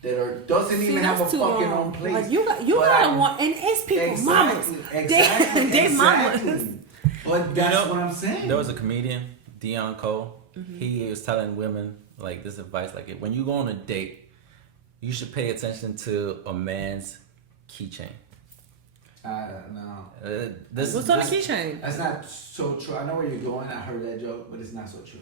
That doesn't even have a that's too fucking long. own place. Like you But gotta I- want, and it's people mamas. Exactly. They mamas. But that's You know, what I'm saying. There was a comedian, Dion Cole. He was telling women like this advice: like when you go on a date, you should pay attention to a man's keychain. No. What's on the keychain? That's not so true. I know where you're going. I heard that joke, but it's not so true.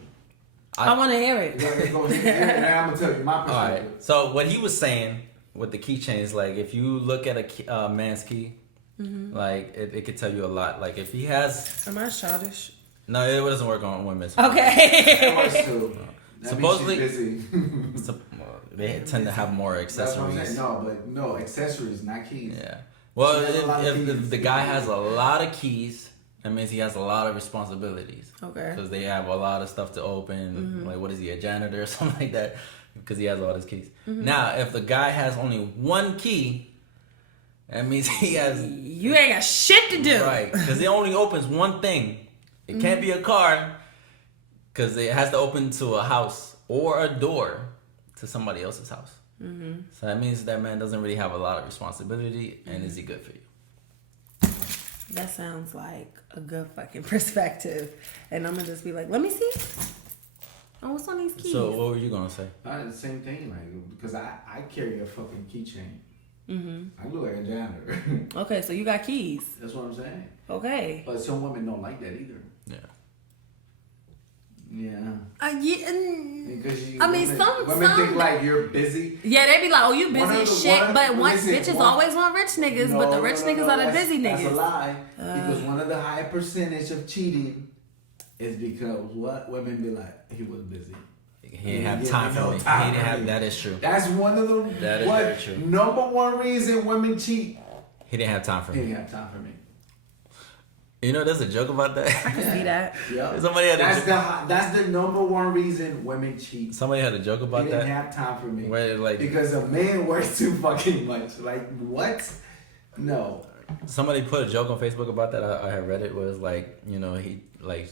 I want to hear You it. gotta go ahead, and I'm gonna tell you my All perspective. right. So what he was saying with the keychain is like if you look at a man's key, like it could tell you a lot. Like if he has, Am I childish? no, it doesn't work on women's. That Okay. works too. That Supposedly- means she's busy. So, they tend to have more That's what I'm accessories. saying. No, accessories, not keys. Yeah. Well, She has a lot of if keys. the guy has a lot of keys, that means he has a lot of responsibilities. Okay. Because they have a lot of stuff to open. Like, what is he, a janitor or something like that? Because he has all his keys. Now, if the guy has only one key, that means he has... You ain't got shit to do. Right. Because he only opens one thing. It can't be a car because it has to open to a house or a door to somebody else's house. So that means that man doesn't really have a lot of responsibility, and is he good for you? That sounds like a good fucking perspective. And I'm gonna just be like, let me see. Oh, what's on these keys? So what were you gonna say? The same thing, like because I carry a fucking keychain. I look like a janitor. Okay, so you got keys. That's what I'm saying. Okay. But some women don't like that either. Yeah. Yeah. Yeah. Because I mean, women, some think like you're busy. Yeah, they be like, oh, you busy One of as the- shit. one of- But once listen, bitches one- always want rich niggas, but the rich niggas are the that's- busy That's a niggas. lie. Because one of the high percentage of cheating is because what women be like, he was busy. He didn't have Yeah, time no for me. time He didn't for have. me. That is true. That's one of the That is very true. number one reason women cheat. He didn't have time for He me. didn't have time for me. You know, there's a joke about I that. can see that. Yeah. Somebody had a That's the number one reason women cheat. Somebody had a joke He about didn't that. have time for me. Where like Because a man works too fucking much. Like what? No. somebody put a joke on Facebook about that. I had read it. Was like, you know,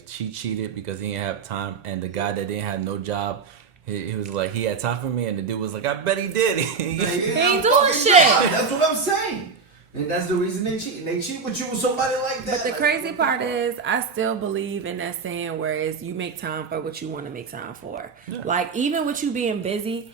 she cheated because he didn't have time, and the guy that didn't have no job. He was like, he had time for me, and the dude was like, I bet he did. He ain't doing shit. That's what I'm saying. And that's the reason they cheat. And they cheat with you with somebody like that. But the Like, crazy part is, I still believe in that saying, whereas you make time for what you want to make time for. Yeah. Like, even with you being busy,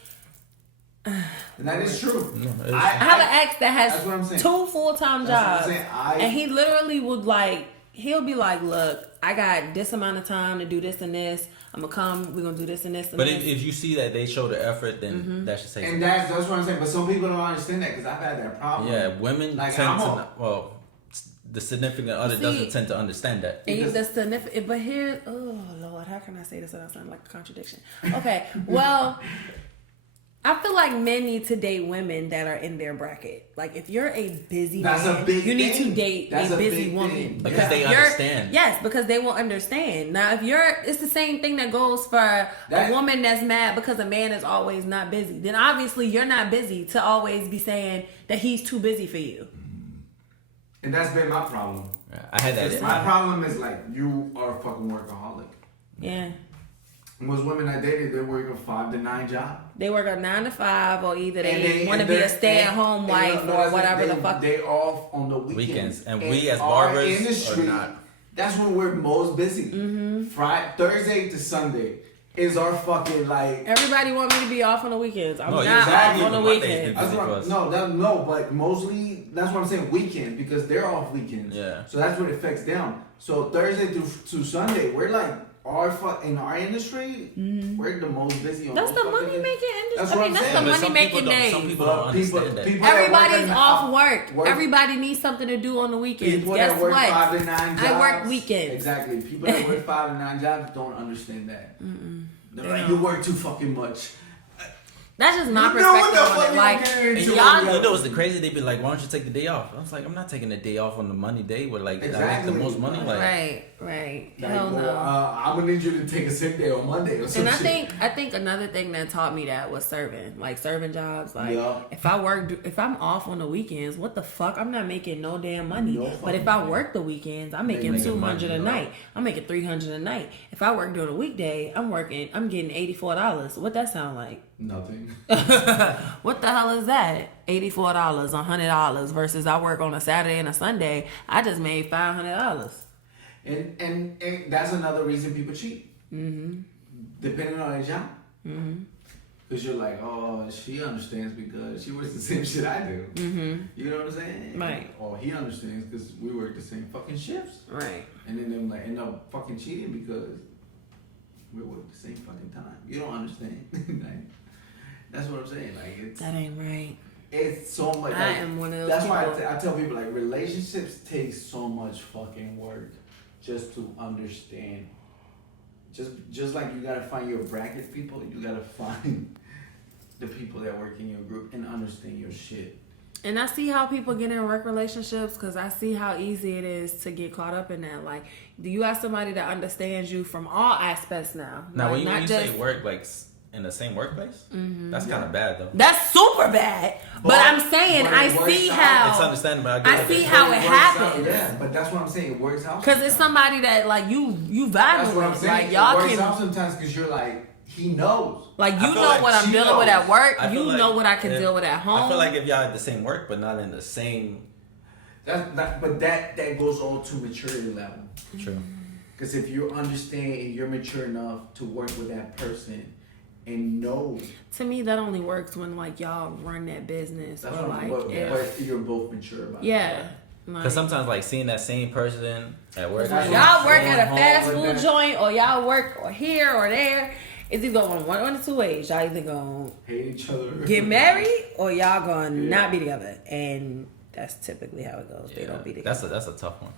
and that is true. it's- I have an ex that That's what I'm has saying. 2 full-time That's what I'm jobs. saying. And he literally would he'll be like, look, I got this amount of time to do this and this. I'm going to come, we're going to do this and this and But this. if you see that they show the effort, then that should say And that's what I'm saying. But some people don't understand that because I've had that problem. yeah, women Like, tend I'm to a- not, well, the significant other See, doesn't tend to understand that. And Because- the significant, but here, oh Lord, how can I say this without sounding like a contradiction? Okay, well, I feel like men need to date women that are in their bracket. Like, if you're a busy That's man, a big you need thing. to date That's a a busy big woman thing. Because they if you're- understand. Yes, because they will understand. Now, if it's the same thing that goes for That- a woman that's mad because a man is always not busy. Then obviously you're not busy to always be saying that he's too busy for you. And that's been my problem. Yeah, I had that. My problem is like, you are a fucking workaholic. Yeah. Most women I dated, they work a 5 to 9 job. They work a 9 to 5, or either And they want to and be they're- a stay-at-home and- wife and or whatever they, the fuck. They off on the weekends. And we as our barbers industry, are not. That's when we're most busy. Mm-hmm. Thursday to Sunday is our fucking like. Everybody want me to be off on the weekends. I'm No, not exactly. off on the Mondays weekends. busy That's for what, us. no, but mostly that's what I'm saying. Weekends because they're off weekends. Yeah. So that's what it affects them. So Thursday to Sunday, we're like in our industry, we're the most busy. On That's those the fucking money days. making That's industry. I what mean, I'm that's saying. the But money some making people don't- days. some people don't understand that. people that Everybody's work in- off work. work- Everybody needs something to do on the weekends. People Guess that work what? 5 to 9 jobs. I work weekends. Exactly. People that work 5 to 9 jobs don't understand that. They're like, you work too fucking much. That's just my You know what perspective the on fuck it. Like, you getting into, y'all, yo. You know what's the crazy? They be like, why don't you take the day off? I was like, I'm not taking the day off on the money day where like I make Exactly. the most money. Like, right. Like, Hell well, no. I'm gonna need you to take a sick day on Monday or something. And I think another thing that taught me that was serving jobs. Like, Yeah. if I'm off on the weekends, what the fuck? I'm not making no damn money. No but if I work the weekends, I'm making making 200 money, a no. night. I'm making 300 a night. If I work during the weekday, I'm getting $84. What that sound like? Nothing. What the hell is that? $84, $100 versus I work on a Saturday and a Sunday. I just made $500. And that's another reason people cheat. Mm-hmm. Depending on their job. Mm-hmm. Because you're like, oh, she understands because she works the same shit I do. Mm-hmm. You know what I'm saying? Right. Or he understands because we work the same fucking shifts. Right. And then them like end up fucking cheating because we work the same fucking time. You don't understand. Like, that's what I'm saying. Like it's That ain't right. it's so much. I Like, am one of those that's people. why I tell people like relationships take so much fucking work just to understand. Just like you gotta find your bracket people, you gotta find the people that work in your group and understand your shit. And I see how people get in work relationships because I see how easy it is to get caught up in that. Like, do you have somebody that understands you from all aspects now? now like, when you, not when you just, say work like in the same workplace, that's kind of bad though. that's super bad. But I'm saying but I it works see out. how It's understandable. I see it. how it works happens. Out, yeah, but that's what I'm saying. It works out. Because it's sometimes. somebody that like you vibe That's what I'm with. saying. Like y'all it works out can sometimes because you're like he knows. like I you feel know like what I'm she dealing with at knows. work. I feel You like know what I can if- deal with at home. I feel like if y'all at the same work but not in the same. But that goes all to maturity level. True. Because if you understand and you're mature enough to work with that person and know To me, that only works when like y'all run that business that's or what like but you're both mature about it. yeah. Like, Because sometimes like seeing that same person at work. That's y'all what I'm work saying. at a fast Home food with that. joint or y'all work or here or there. It's either going one of two ways. Y'all either gonna Hate each other. get married or y'all gonna Yeah. not be together, and that's typically how it goes. They don't be together. That's a tough one.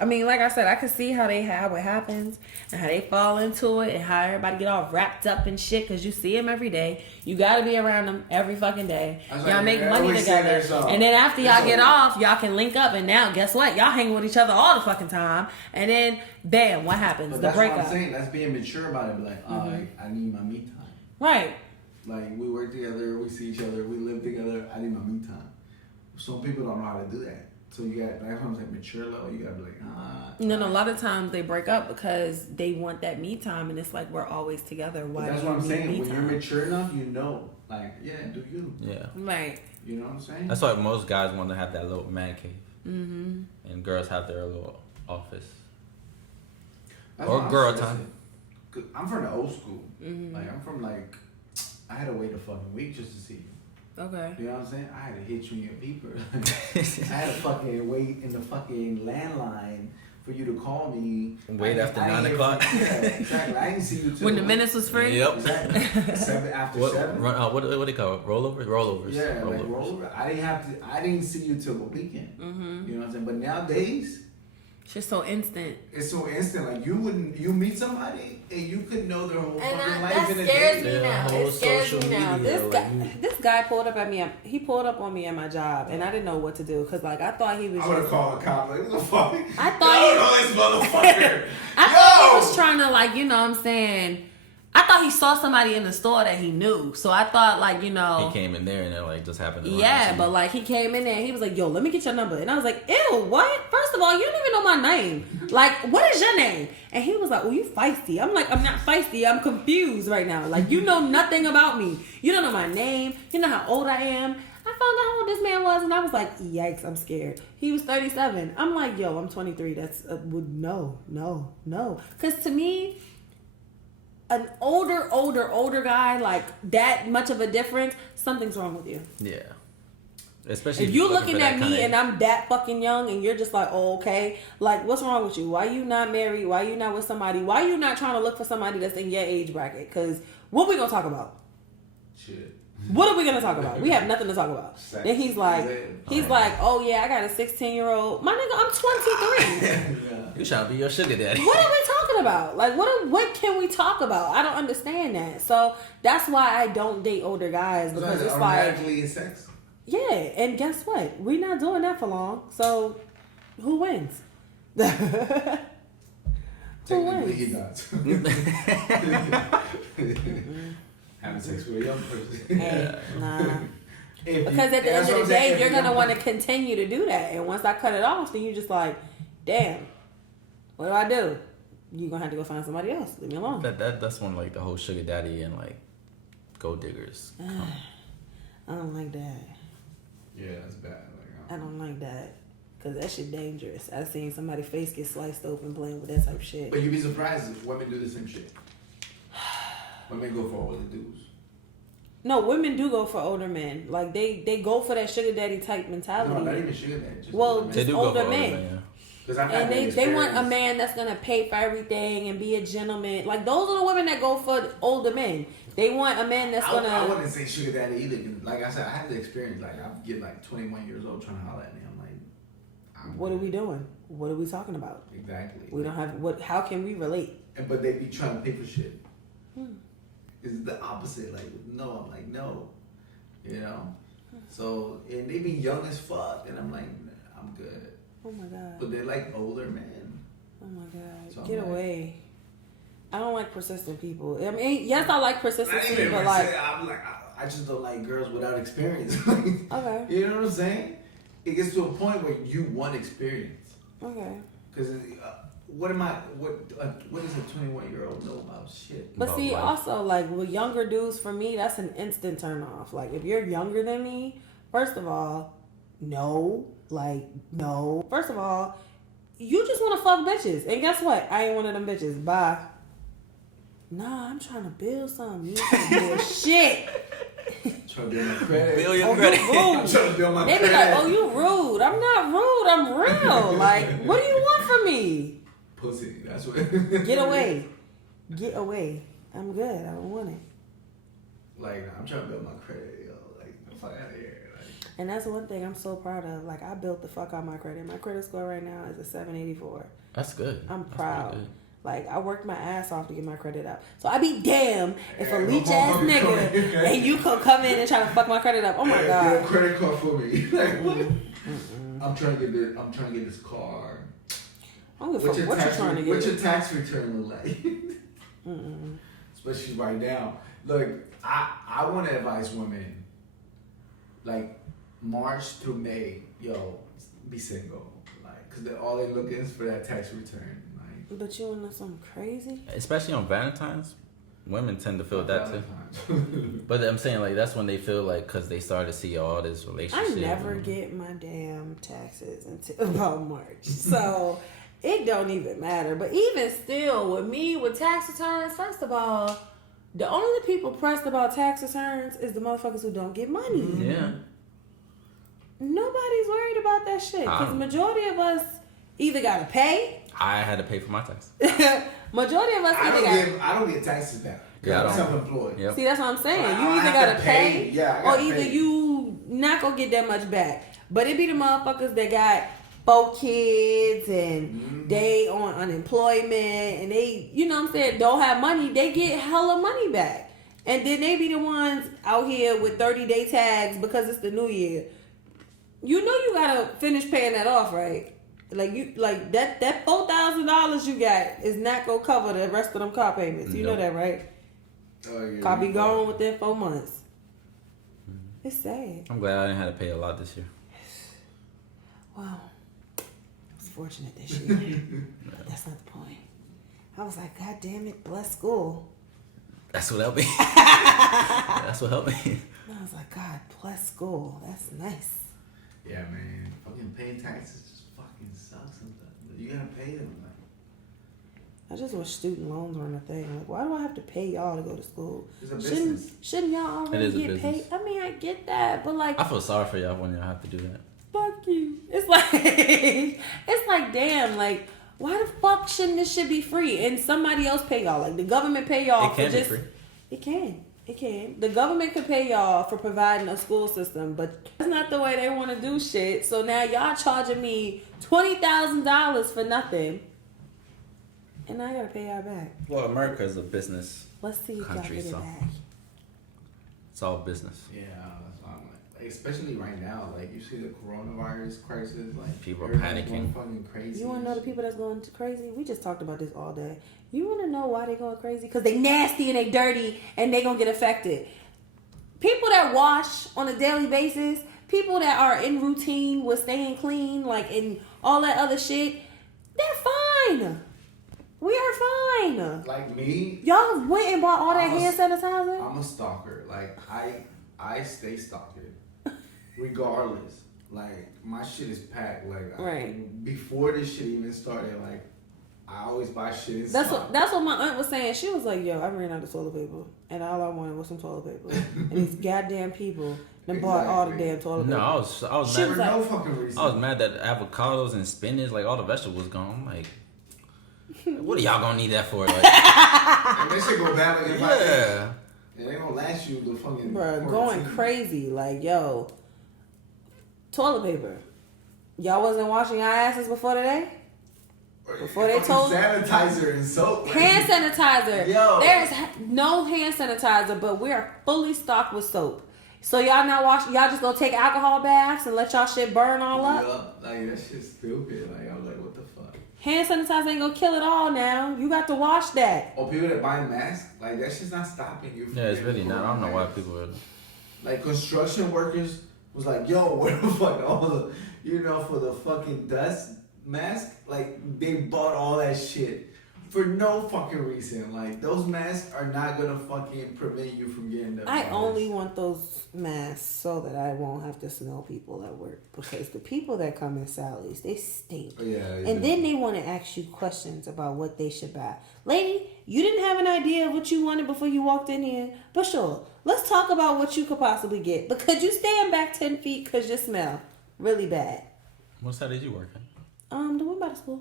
I mean, like I said, I can see how it happens and how they fall into it and how everybody get all wrapped up in shit because you see them every day. You got to be around them every fucking day. I was Y'all like, make I money always say together. there's a- And then after y'all there's get a- off, y'all can link up. And now, guess what? Y'all hanging with each other all the fucking time. And then, bam, what happens? But The that's what breakup. I'm saying. That's being mature about it. Be like, I need my me time. Right. Like we work together, we see each other, we live together. I need my me time. Some people don't know how to do that. So you got that's what I'm saying. Mature level, you gotta be like, And then a lot of times they break up because they want that me time. And it's like, we're always together. Why That's do what you I'm need saying. me When you're time? mature enough, you know, like, yeah, do you? Yeah. Right. You know what I'm saying? That's why most guys want to have that little man cave. Mm-hmm. And girls have their little office. That's Or why I'm girl stressing. time. 'Cause I'm from the old school. Mm-hmm. Like I'm from like, I had to wait a fucking week just to see you. Okay. You know what I'm saying? I had to hit you in your beeper. I had to fucking wait in the fucking landline for you to call me. Wait after I 9 didn't o'clock. hear from- Yeah, exactly. I didn't see you till When the minutes was free? Yep. Exactly. 7 after What 7. what do they call it? Rollovers? Rollovers. Yeah, like Rollovers. rollover. I didn't see you till the weekend. Mm-hmm. You know what I'm saying? But nowadays, It's just so instant. it's so instant. Like you meet somebody and you could know their whole And fucking life that in a scares day. me Yeah, now. whole It scares social me now. media, This guy pulled up at me. He pulled up on me at my job, and I didn't know what to do because, like, I thought he was. I would have Just, called a cop. Like, what the fuck? I thought he- I don't know this motherfucker. I thought he Yo! was trying to, like, you know what I'm saying. I thought he saw somebody in the store that he knew, so I thought, like, you know. He came in there and it like just happened to run Yeah, into but you. like he came in there and he was like, "Yo, let me get your number," and I was like, "Ew, what? First of all, you don't even know my name. Like, what is your name?" And he was like, "Well, you feisty." I'm like, "I'm not feisty. I'm confused right now. Like, you know nothing about me. You don't know my name. You know how old I am." I found out how old this man was, and I was like, "Yikes, I'm scared." He was 37. I'm like, "Yo, I'm 23. That's no, because to me." An older guy, like that much of a difference, something's wrong with you. Yeah. Especially If you looking for at that me kinda- and I'm that fucking young and you're just like, oh, okay, like what's wrong with you? Why you not married? Why you not with somebody? Why you not trying to look for somebody that's in your age bracket? Because what we gonna talk about? Shit. What are we gonna talk about? We have nothing to talk about. Sex. Then he's like, oh yeah, I got a 16-year-old. My nigga, I'm 23. You trying to be your sugar daddy? What are we talking about? Like, what can we talk about? I don't understand that. So that's why I don't date older guys, because it's like, in sex. yeah. And guess what? We're not doing that for long. So who wins? Who Technically, wins? he does. Having sex with a young person. Hey, nah. If Because you- at the that's end of what the I'm day, saying, you're if gonna you- want to continue to do that. And once I cut it off, then you just like, damn, what do? You're gonna have to go find somebody else. Leave me alone. That's when like the whole sugar daddy and like gold diggers come. I don't like that. Yeah, that's bad. I don't like that. Because that shit dangerous. I seen somebody's face get sliced open playing with that type of shit. But you'd be surprised if women do the same shit. Women go for all the dudes. No, women do go for older men. Like, they go for that sugar daddy type mentality. No, not even sugar daddy. Just Well, older men. just They do older go for men. older men. Cause I've had And that they want a experience. man that's gonna pay for everything and be a gentleman. Like, those are the women that go for older men. They want a man that's I gonna. wouldn't say sugar daddy either. 'Cause like I said, I had the experience. Like I get like 21 years old trying to holler at me. I'm like, What are we doing? What are we talking about? Exactly. We don't have what. How can we relate? But they be trying to pay for shit. It's the opposite. Like no, I'm like no, you know. So and they be young as fuck, and I'm like, nah, I'm good. Oh my god. But they're like older men. Oh my god. So I'm Get like- away. I don't like persistent people. I mean, yes, I like Not persistency, even but per like, se, I'm like I just don't like girls without experience. okay, You know what I'm saying? It gets to a point where you want experience. okay. Because what is a 21-year-old know about shit? But About see, life. also like with younger dudes, for me, that's an instant turn off. Like if you're younger than me, first of all, no. Like no. First of all, you just want to fuck bitches, and guess what? I ain't one of them bitches. Bye. Nah, I'm trying to build something. You trying to build shit. Trying to build my credit. Bill your Oh, you credit. I'm rude. trying to build my They be credit. like, oh, you rude. I'm not rude. I'm real. Like, what do you want from me? Pussy. That's what. Get away. Get away. I'm good. I don't want it. Like I'm trying to build my credit, yo. Like the fuck out of here. Like, And that's one thing I'm so proud of. Like, I built the fuck out my credit. My credit score right now is a 784. That's good. I'm That's proud. pretty good. Like, I worked my ass off to get my credit up. So I be damn if a Yeah, leech ass come on. nigga and you could come in and try to fuck my credit up. Oh my get a god. credit card for me. Like what? I'm trying to get this car. I don't give a fuck what you trying to What's get. your tax return look like? Especially right now. Look, I want to advise women, like March through May, yo, be single, like, cause all they looking is for that tax return, like. But you know something crazy? Especially on Valentine's, women tend to feel that too. Valentine's. But I'm saying like that's when they feel like because they start to see all this I relationship. never get my damn taxes until about March. So it don't even matter. But even still, with me, with tax returns, first of all, the only people pressed about tax returns is the motherfuckers who don't get money. Yeah. Nobody's worried about that shit. Because the majority of us either got to pay. I had to pay for my tax. Majority of us I either don't got I don't get taxes back. Yeah, I I'm don't. self-employed. Yep. See, that's what I'm saying. I You either have gotta to pay, pay. Yeah, I or gotta either pay. you not gonna get that much back. But it be the motherfuckers that got 4 kids and they on unemployment and they, you know what I'm saying, don't have money. They get hella money back. And then they be the ones out here with 30-day tags because it's the new year. You know you gotta finish paying that off, right? Like that $4,000 you got is not gonna cover the rest of them car payments. You know Nope. that, right? Oh, yeah, Car be you gone within 4 months. It's sad. I'm glad I didn't have to pay a lot this year. Wow. I was fortunate this year. But that's not the point. I was like, God damn it, bless school. That's what helped me. That's what helped me. And I was like, God, bless school. That's nice. Yeah, man. Fucking paying taxes just fucking sucks sometimes. But you gotta pay them. Like, I just wish student loans weren't a thing. Like, why do I have to pay y'all to go to school? it's a business. Shouldn't y'all It already is a get business. paid? I mean, I get that, but like, I feel sorry for y'all when y'all have to do that. fuck you. It's like, it's like, damn, like, why the fuck shouldn't this shit be free and somebody else pay y'all? Like, the government pay y'all It can for be just. free. It can. It can. The government could pay y'all for providing a school system, but that's not the way they want to do shit. So now y'all charging me $20,000 for nothing, and I gotta pay y'all back. Well, America is a business. Let's see if y'all Country, get it so. back. It's all business. Yeah, that's what I'm like. Especially right now, like you see the coronavirus crisis, like People are everybody's panicking. going fucking crazy. You want to know the people that's going crazy? We just talked about this all day. You want to know why they going crazy? Because they nasty and they dirty and they going to get affected. People that wash on a daily basis, people that are in routine with staying clean, like and all that other shit, they're fine. We are fine. Like me, Y'all went and bought all that hand sanitizer? I'm a stalker. Like I stay stalking, regardless. Like my shit is packed. Like Right. before this shit even started, like I always buy shit in That's stock. what my aunt was saying. She was like, "Yo, I ran out of toilet paper, and all I wanted was some toilet paper." And these goddamn people done bought all the Exactly. damn toilet No, paper. I was She mad. was For like- no fucking reason. I was mad that avocados and spinach, like all the vegetables gone. I'm like, what are y'all gonna need that for? Like, And that shit go bad like if I yeah. and they gonna last you the fucking Bruh, going quarantine. crazy. Like, yo, toilet paper. Y'all wasn't washing your asses before today? Before they Fucking told- sanitizer and soap. like- Hand sanitizer. Yo. There's no hand sanitizer, but we are fully stocked with soap. So y'all not wash. Y'all just gonna take alcohol baths and let y'all shit burn all up? Yeah, like that shit's stupid. Like I was like, what the fuck? Hand sanitizer ain't gonna kill it all now. You got to wash that. Or people that buy masks, like that shit's not stopping you. From Yeah, it's getting really not. I don't know why coronavirus. people are. Like construction workers was like, yo, where the fuck all the, for the fucking dust mask? Like they bought all that shit for no fucking reason. Like those masks are not gonna fucking prevent you from getting the I virus. only want those masks so that I won't have to smell people at work, because the people that come in Sally's, they stink. Yeah. And then they want to ask you questions about what they should buy. Lady, you didn't have an idea of what you wanted before you walked in here. But sure, let's talk about what you could possibly get. But could you stand back 10 feet because you smell really bad? What side did you work at? The one by the school.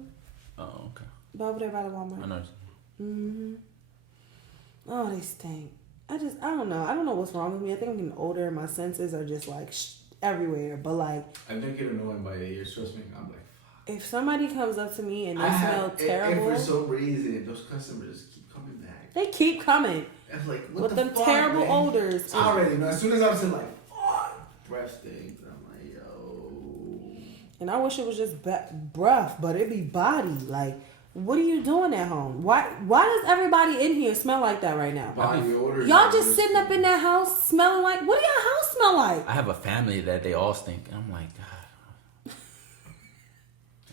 Oh, okay. Over there by the I Walmart. know. Mm-hmm. Oh, they stink. I don't know. I don't know what's wrong with me. I think I'm getting older and my senses are just like everywhere. But like, I don't get annoyed by the ears. Trust me. I'm like, if somebody comes up to me and they I smell have, terrible, and for some reason, those customers just keep coming back. they keep coming I'm like, what with the them fuck, terrible man? odors. I already know. As soon as I'm saying like, fuck, breath stinks. I'm like, yo. And I wish it was just breath, but it be body. Like, what are you doing at home? Why does everybody in here smell like that right now? Body odor. Y'all just sitting up in that house smelling like, what do your house smell like? I have a family that they all stink. And I'm like, God.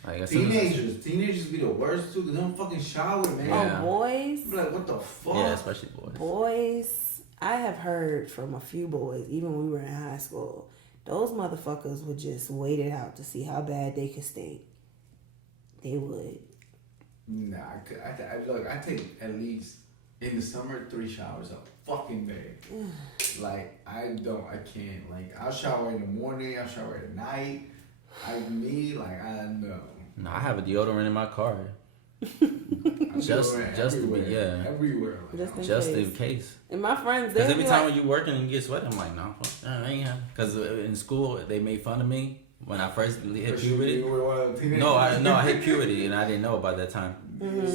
Like, as soon as- Teenagers be the worst too, because they don't fucking shower, man. Yeah. Oh, boys. I'm like, what the fuck? yeah, especially boys. Boys, I have heard from a few boys, even when we were in high school, those motherfuckers would just wait it out to see how bad they could stink. They would. Nah, I take at least in the summer 3 showers a fucking day. Like I can't. Like I'll shower in the morning, I'll shower at night. I know. No, I have a deodorant in my car. I'm Just deodorant to be, everywhere. yeah. Everywhere. Just in Just case. in case. And my friends, Because they'll every be time like, when you working and you get sweaty, I'm like, nah, fuck, I ain't have. Because in school, they made fun of me when I first hit puberty. No, I hit puberty and I didn't know about that time.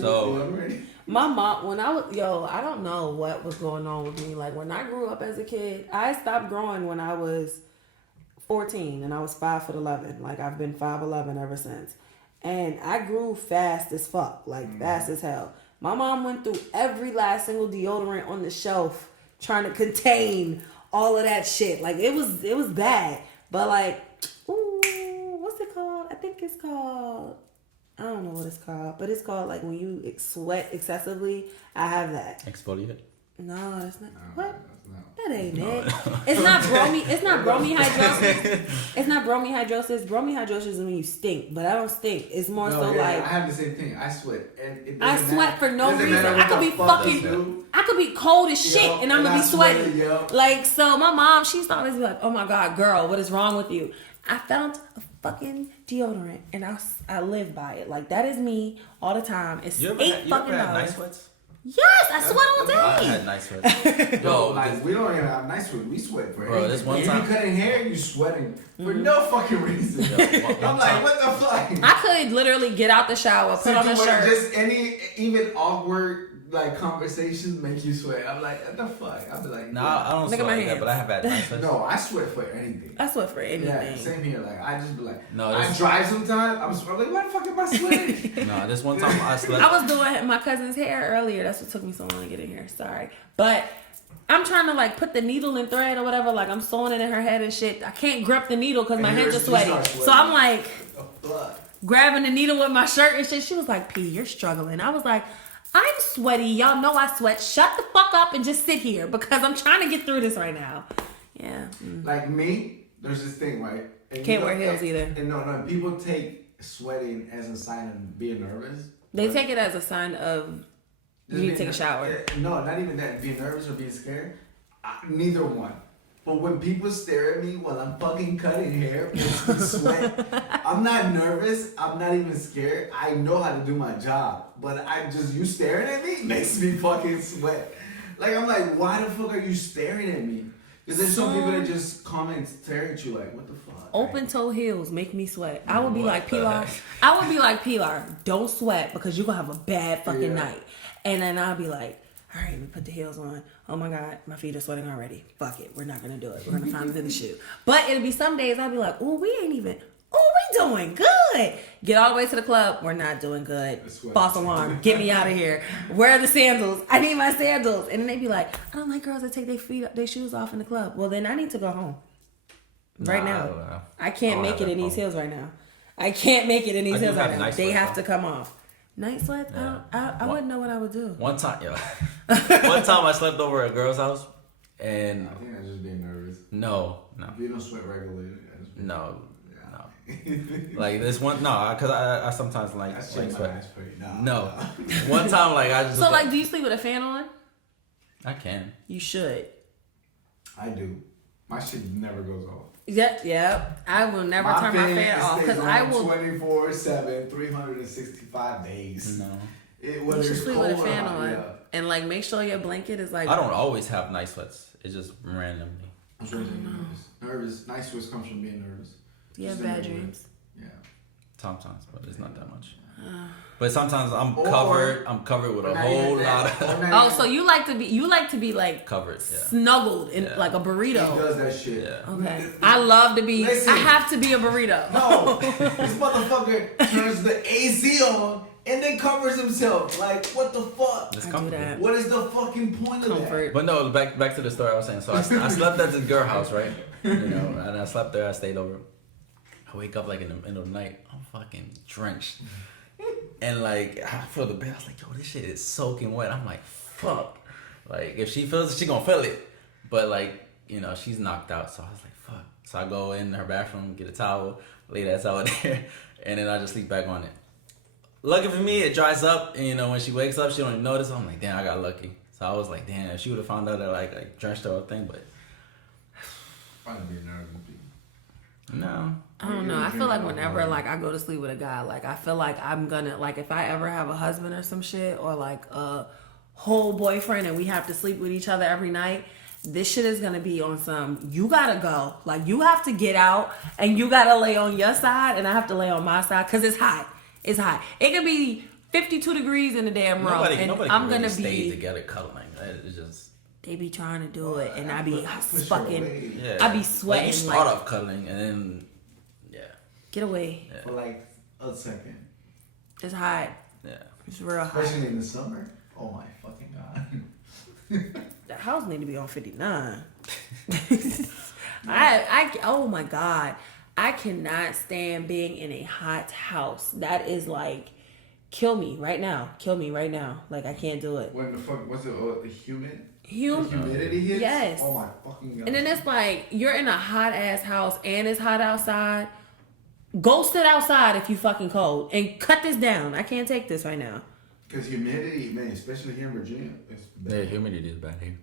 So my mom, when I was, I don't know what was going on with me. Like when I grew up as a kid, I stopped growing when I was 14 and I was 5'11". Like I've been 5'11" ever since. And I grew fast as fuck, like fast as hell. My mom went through every last single deodorant on the shelf trying to contain all of that shit. Like it was bad. But like, ooh, what's it called? I think it's called, I don't know what it's called, but it's called like when you sweat excessively. I have that. exfoliate. No, that's not. No, What? that's not. That ain't it. It's not bromihydrosis. It's not bromihydrosis. Bromihydrosis is when you stink, but I don't stink. It's more so I like have the same thing. I sweat. And it I doesn't sweat matter- for no doesn't reason. matter I could what be the fuck fucking- you do. I could be cold as shit Yo, and I'm gonna I be swear, sweating. yo. Like so, my mom, she used to always be like, "Oh my god, girl, what is wrong with you?" I found a fucking deodorant and I live by it. Like that is me all the time. It's You ever $8 had fucking night dollars. sweats? Yes, I sweat all I day. had nice sweats. Yo, Yo, like we don't even have nice sweat. We sweat for Bro, anything. this one If time- you cutting hair, you sweating for no fucking reason. Yo, one I'm like, time- what the fuck? I could literally get out the shower, put on a shirt. Just any even awkward like conversations make you sweat. I'm like, what the fuck? I'll be like, Nah, I don't Look sweat at my like that, hands. but I have had nice sweats. no, I sweat for anything. I sweat for anything. Yeah, same here. Like I just be like, No, I this- drive sometimes. I'm like, why the fuck am I sweating? No, this one time I slept. I was doing my cousin's hair earlier. That's what took me so long to get in here. Sorry. But I'm trying to like put the needle and thread or whatever. Like I'm sewing it in her head and shit. I can't grip the needle because my And hands are you sweaty. start So I'm like What the fuck? grabbing the needle with my shirt and shit. She was like, P, you're struggling. I was like, I'm sweaty. Y'all know I sweat. Shut the fuck up and just sit here because I'm trying to get through this right now. Yeah. Like me, there's this thing, right? And Can't wear heels either. And no, people take sweating as a sign of being nervous. They But take it as a sign of you need to take a shower. No, not even that. Being nervous or being scared. Neither one. But when people stare at me while I'm fucking cutting hair, makes me sweat. I'm not nervous. I'm not even scared. I know how to do my job. But you staring at me makes me fucking sweat. Like, I'm like, why the fuck are you staring at me? Because there's some people that just come and stare at you like, what the fuck? Open toe heels make me sweat. I would be What like the Pilar. heck? I would be like Pilar. Don't sweat because you're gonna have a bad fucking Yeah. night. And then I'll be like, all right, let me put the heels on. Oh my god, my feet are sweating already. Fuck it, we're not gonna do it. We're gonna find another shoe. But it'll be some days I'll be like, oh, we ain't even. Oh, we doing good. Get all the way to the club. We're not doing good. sweat. False alarm. Get me out of here. Where are the sandals? I need my sandals. And then they be like, I don't like girls that take their shoes off in the club. Well, then I need to go home. Right Nah, I now. don't know. I can't I don't make have it that in these problem. heels right now. I can't make it in these I do heels have right now. nice They sweats, have to though. come off. Night sweats? Yeah. I wouldn't know what I would do. One time, yo. One time I slept over at a girl's house, and I think that's just being nervous. no. If you don't sweat regularly, that's No. yeah. Like this one, no, because I sometimes like That's shit my sweat. ass pretty. Nah, No, nah. one time like I just So, like, do you sleep with a fan on? I can. You should. I do. My shit never goes off. Yep. I will never turn my fan off because I will. 24/7, 365 days. No, Whether You should it's sleep cold with a or fan hot, on yeah. and like make sure your blanket is like. I don't always have night sweats. It's just randomly. I'm sure you're nervous. Nervous. Night sweats comes from being nervous. You have Just bad in the morning. dreams. Yeah. Sometimes, but it's not that much. But sometimes I'm Or- covered. I'm covered with a Not whole even that. lot of Or not Oh, so you like to be like covered. Yeah. snuggled in Yeah. like a He burrito. does that shit. Yeah. Okay. I love to be. Listen. I have to be a burrito. No, this motherfucker turns the AC on and then covers himself. Like, what the fuck? It's I do comfortable. that. What is the fucking point of that? Comfort. But no, back to the story I was saying. So I slept at this girl house, right? You know, and I slept there. I stayed over. I wake up like in the middle of the night. I'm fucking drenched, and like I feel the bed. I was like, yo, this shit is soaking wet. I'm like, fuck. Like if she feels it, she gonna feel it. But like you know, she's knocked out. So I was like, fuck. So I go in her bathroom, get a towel, lay that towel there, and then I just sleep back on it. Lucky for me, it dries up, and you know when she wakes up, she don't even notice. I'm like, damn, I got lucky. So I was like, damn, if she would have found out that like drenched the whole thing, but Probably be nervous. no. I don't know. I feel like whenever like I go to sleep with a guy, like I feel like I'm gonna like if I ever have a husband or some shit or like a whole boyfriend and we have to sleep with each other every night, this shit is gonna be on some. You gotta go. Like you have to get out and you gotta lay on your side and I have to lay on my side because it's hot. It's hot. It could be 52 degrees in the damn room Nobody and can I'm really gonna stay be. together cuddling. It's just They be trying to do it and I be push her fucking. away. yeah. I be Like, sweating, you start like- off cuddling and then yeah, Get away. For like a second. It's hot. yeah. It's real hot. Especially in the summer. Oh my fucking god. The house need to be on 59. Oh my God. I cannot stand being in a hot house. That is like, kill me right now. Kill me right now. Like, I can't do it. When the fuck was it? The humid? The Hum- humidity hits? Yes. Oh my fucking god. and then it's like, you're in a hot ass house and it's hot outside. Go sit outside if you fucking cold and cut this down. I can't take this right now. Because humidity, man, especially here in Virginia, it's bad. The humidity is bad here.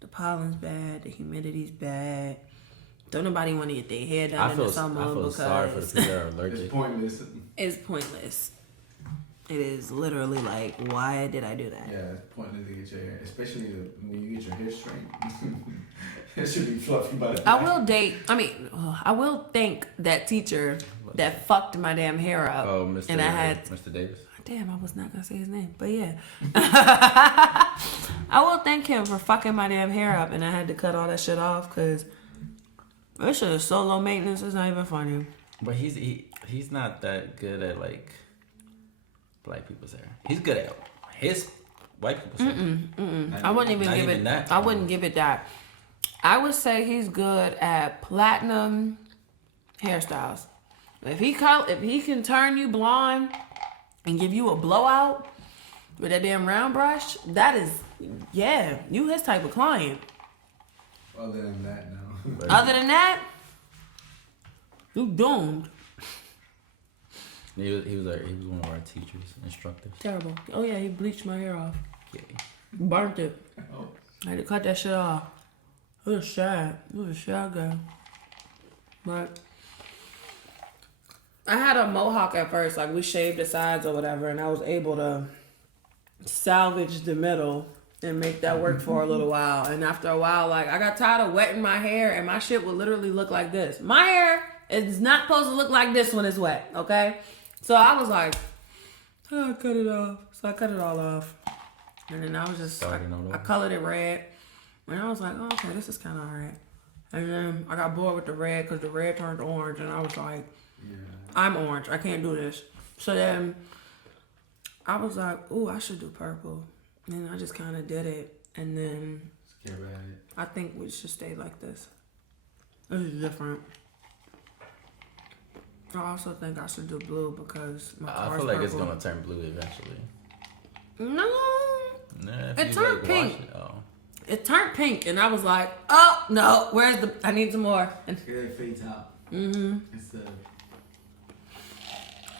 The pollen's bad. The humidity's bad. Don't nobody want to get their hair done I in feel the summer sorry for the because people that are It's allergic. pointless. it's pointless. It is literally like, why did I do that? Yeah, it's pointless to get your hair, especially when you get your hair straight. It should be fluffy by the I will thank that teacher that fucked my damn hair up. Oh, Mr. And I had Mr. Davis. Damn, I was not gonna say his name, but yeah. I will thank him for fucking my damn hair up, and I had to cut all that shit off because that shit is so low maintenance. It's not even funny. But he's not that good at like black people's hair. He's good at his white people's hair. I wouldn't even Not give even it. that. I wouldn't give it that. I would say he's good at platinum hairstyles. If he can turn you blonde and give you a blowout with that damn round brush, that is, yeah, you his type of client. Other than that, no. Other than that, you doomed. He was one of our teachers, instructors. Terrible. Oh yeah, he bleached my hair off. Yeah. Burnt it. Oh. I had to cut that shit off. It was sad. It was a sad guy. But I had a mohawk at first, like we shaved the sides or whatever, and I was able to salvage the middle and make that work for a little while. And after a while, like I got tired of wetting my hair, and my shit would literally look like this. My hair is not supposed to look like this when it's wet, okay? So I was like, oh, cut it off. So I cut it all off. And then I was just, I colored it red. And I was like, oh, okay, this is kind of alright. And then I got bored with the red because the red turned orange. And I was like, I'm orange. I can't do this. So then I was like, ooh, I should do purple. And I just kind of did it. And then I think we should stay like this. This is different. I also think I should do blue because my car's I feel like purple. it's gonna turn blue eventually. No. Nah, It turned pink. It. Oh. It turned pink, and I was like, oh, no, where's the... I need some more. And It fades out. Instead of...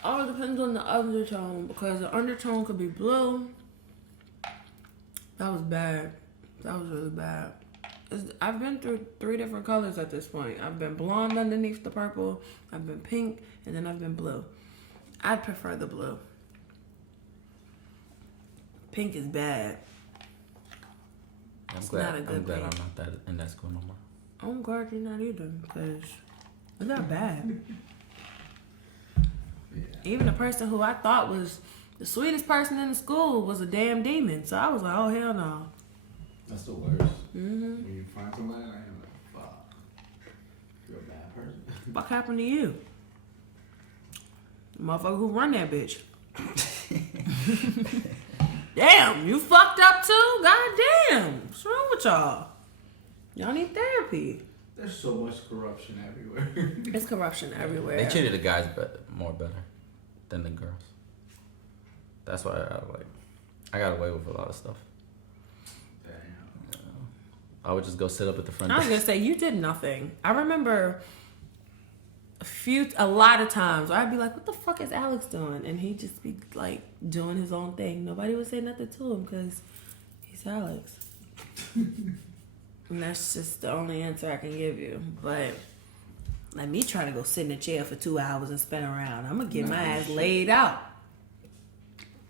all depends on the undertone, because the undertone could be blue. That was bad. That was really bad. I've been through 3 different colors at this point. I've been blonde underneath the purple, I've been pink, and then I've been blue. I'd prefer the blue. Pink is bad. I'm It's glad not a good I'm pink. not that in that school no more. I'm glad you're not either, because it's not bad. Even the person who I thought was the sweetest person in the school was a damn demon. So I was like, oh, hell no. That's the worst. When you find somebody, I'm like, fuck. You're a bad person. What happened to you? The motherfucker who run that bitch. Damn, you fucked up too? God damn. What's wrong with y'all? Y'all need therapy. There's so much corruption everywhere. It's corruption everywhere. They treated the guys more better than the girls. That's why I got away with a lot of stuff. Damn. I would just go sit up at the front I was desk. gonna say, you did nothing. I remember a lot of times where I'd be like, what the fuck is Alex doing? And he'd just be like doing his own thing. Nobody would say nothing to him because he's Alex. And that's just the only answer I can give you. But like me trying to go sit in a chair for 2 hours and spin around, I'm gonna get my ass laid out.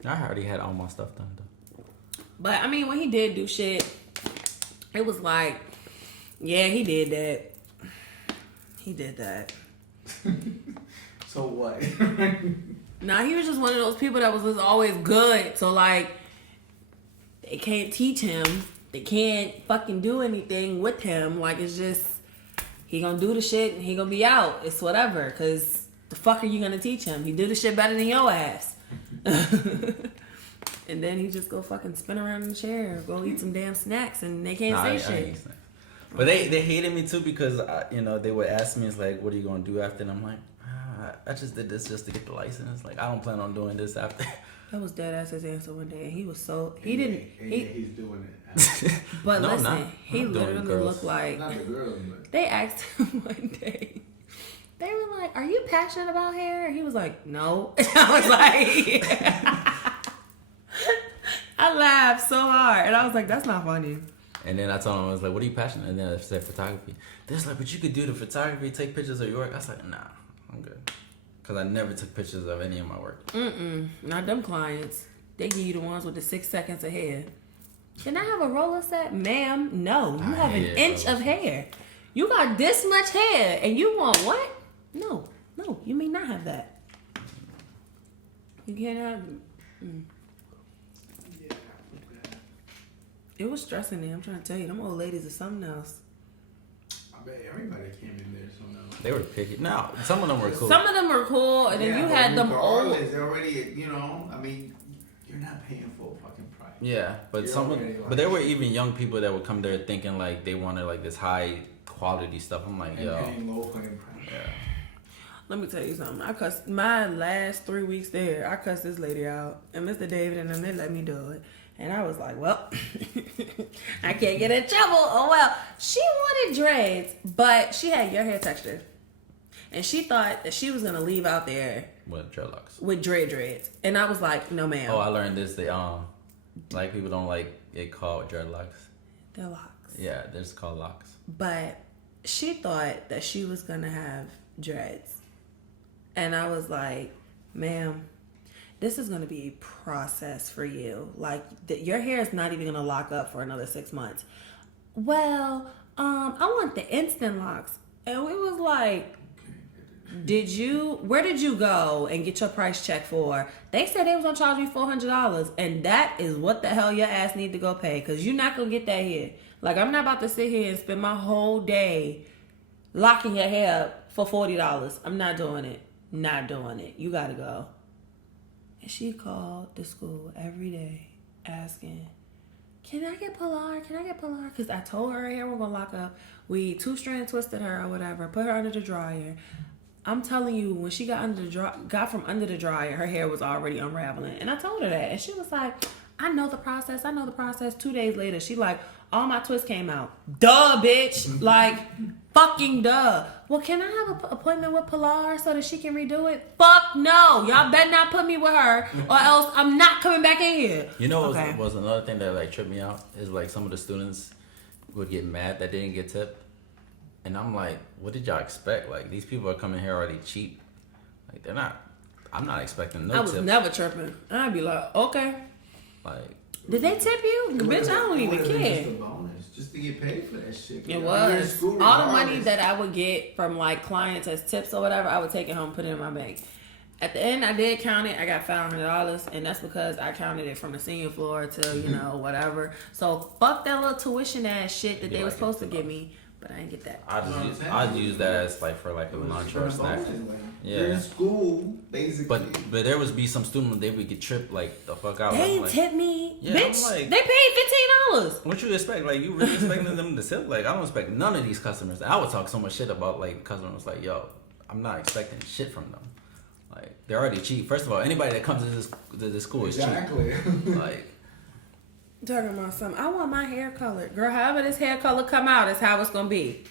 I already had all my stuff done though. But I mean, when he did do shit, it was like, yeah, he did that. He did that. So what? Nah, he was just one of those people that was just always good. So like, they can't teach him. They can't fucking do anything with him. Like, it's just, he gonna do the shit and he gonna be out. It's whatever. Cause the fuck are you gonna teach him? He do the shit better than your ass. And then he just go fucking spin around in the chair, go eat some damn snacks, and they can't say shit. But they hated me too because they would ask me, it's like, what are you gonna do after? And I'm like, I just did this just to get the license. Like, I don't plan on doing this after. That was dead ass his answer one day, and he was so He's doing it. But No, listen, he literally looked like Not the girls, but they asked him one day. They were like, "Are you passionate about hair?" And he was like, "No." And I was like, I laughed so hard, and I was like, "That's not funny." And then I told him, I was like, what are you passionate? And then I said photography. They're like, but you could do the photography, take pictures of your work. I was like, nah, I'm good. because I never took pictures of any of my work. Not them clients. They give you the ones with the 6 seconds of hair. Can I have a roller set? Ma'am, no. You have an inch of hair. You got this much hair and you want what? No, you may not have that. You can't have It was stressing me. I'm trying to tell you, them old ladies are something else. I bet everybody came in there somehow. They were picky. No, some of them were cool. Some of them were cool, and then you had them old. They already, you know, I mean, you're not paying full fucking price. Yeah, but but there were even young people that would come there thinking like they wanted like this high quality stuff. I'm like, and yo. paying low fucking price. Yeah. Let me tell you something. I cussed my last 3 weeks there. I cussed this lady out, and Mr. David and them, they let me do it. And I was like, well, I can't get in trouble. Oh, well. She wanted dreads, but she had your hair texture. And she thought that she was going to leave out there With dreadlocks. with dreads. And I was like, no, ma'am. Oh, I learned this. They black people don't like it called dreadlocks. They're locks. Yeah, they're just called locks. But she thought that she was going to have dreads. And I was like, ma'am, this is going to be a process for you. Like, your hair is not even going to lock up for another 6 months. Well, I want the instant locks. And we was like, where did you go and get your price check for? They said they was going to charge me $400. And that is what the hell your ass need to go pay. Because you're not going to get that here. Like, I'm not about to sit here and spend my whole day locking your hair up for $40. I'm not doing it. Not doing it. You got to go. And she called the school every day asking, can I get Pilar? Can I get Pilar? Because I told her hair was going to lock up. We 2-strand twisted her or whatever, put her under the dryer. I'm telling you, when she got from under the dryer, her hair was already unraveling. And I told her that. And she was like, I know the process. 2 days later, she like, all my twists came out. Duh, bitch. Like, fucking duh. Well, can I have an appointment with Pilar so that she can redo it? Fuck no. Y'all better not put me with her or else I'm not coming back in here. You know what was another thing that like tripped me out is like some of the students would get mad that they didn't get tipped. And I'm like, what did y'all expect? Like, these people are coming here already cheap. Like, I'm not expecting no tips. I was never tripping. I'd be like, okay. Like, did they tip you? Bitch, I don't even care. Just a bonus, just to get paid for that shit. It was. All the money that I would get from like clients as tips or whatever, I would take it home, put it in my bank. At the end, I did count it. I got $500, and that's because I counted it from the senior floor to, whatever. So fuck that little tuition ass shit that they were supposed to give me. But I didn't get that. I use that as like for like a lunch or a snack. You're in school, basically. But there would be some students they would get tripped like the fuck out. They ain't tip me, yeah, bitch. Like, they paid $15. What you expect? Like, you really expecting them to tip? Like, I don't expect none of these customers. I would talk so much shit about like customers. Like, yo, I'm not expecting shit from them. Like, they're already cheap. First of all, anybody that comes to this school is cheap. Exactly. Like. Talking about something. I want my hair colored. Girl, however this hair color come out is how it's going to be.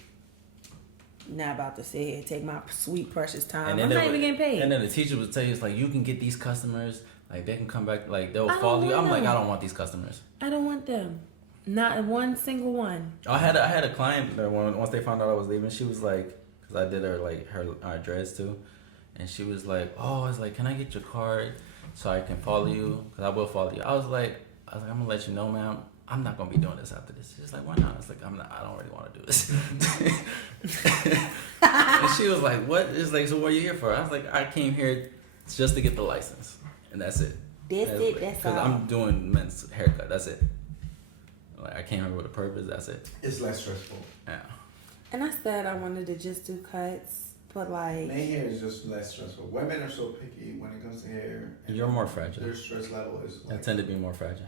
Not about to sit here and take my sweet, precious time. I'm not even getting paid. And then the teacher would tell you, it's like, you can get these customers. Like, they can come back. Like, they'll follow you. I'm like, I don't want these customers. I don't want them. Not one single one. I had a client that once they found out I was leaving, she was like, because I did her, like, her dreads, too. And she was like, oh, I was like, can I get your card so I can follow you? Because I will follow you. I was like, I'm going to let you know, ma'am, I'm not going to be doing this after this. She's like, why not? I was like, I don't really want to do this. And she was like, what? It's like, so what are you here for? I was like, I came here just to get the license. And that's it. That's all. Because I'm doing men's haircut. That's it. Like, I came here with a purpose. That's it. It's less stressful. Yeah. And I said I wanted to just do cuts. But like, men hair is just less stressful. Women are so picky when it comes to hair. You're more fragile. Their stress level is like, I tend to be more fragile.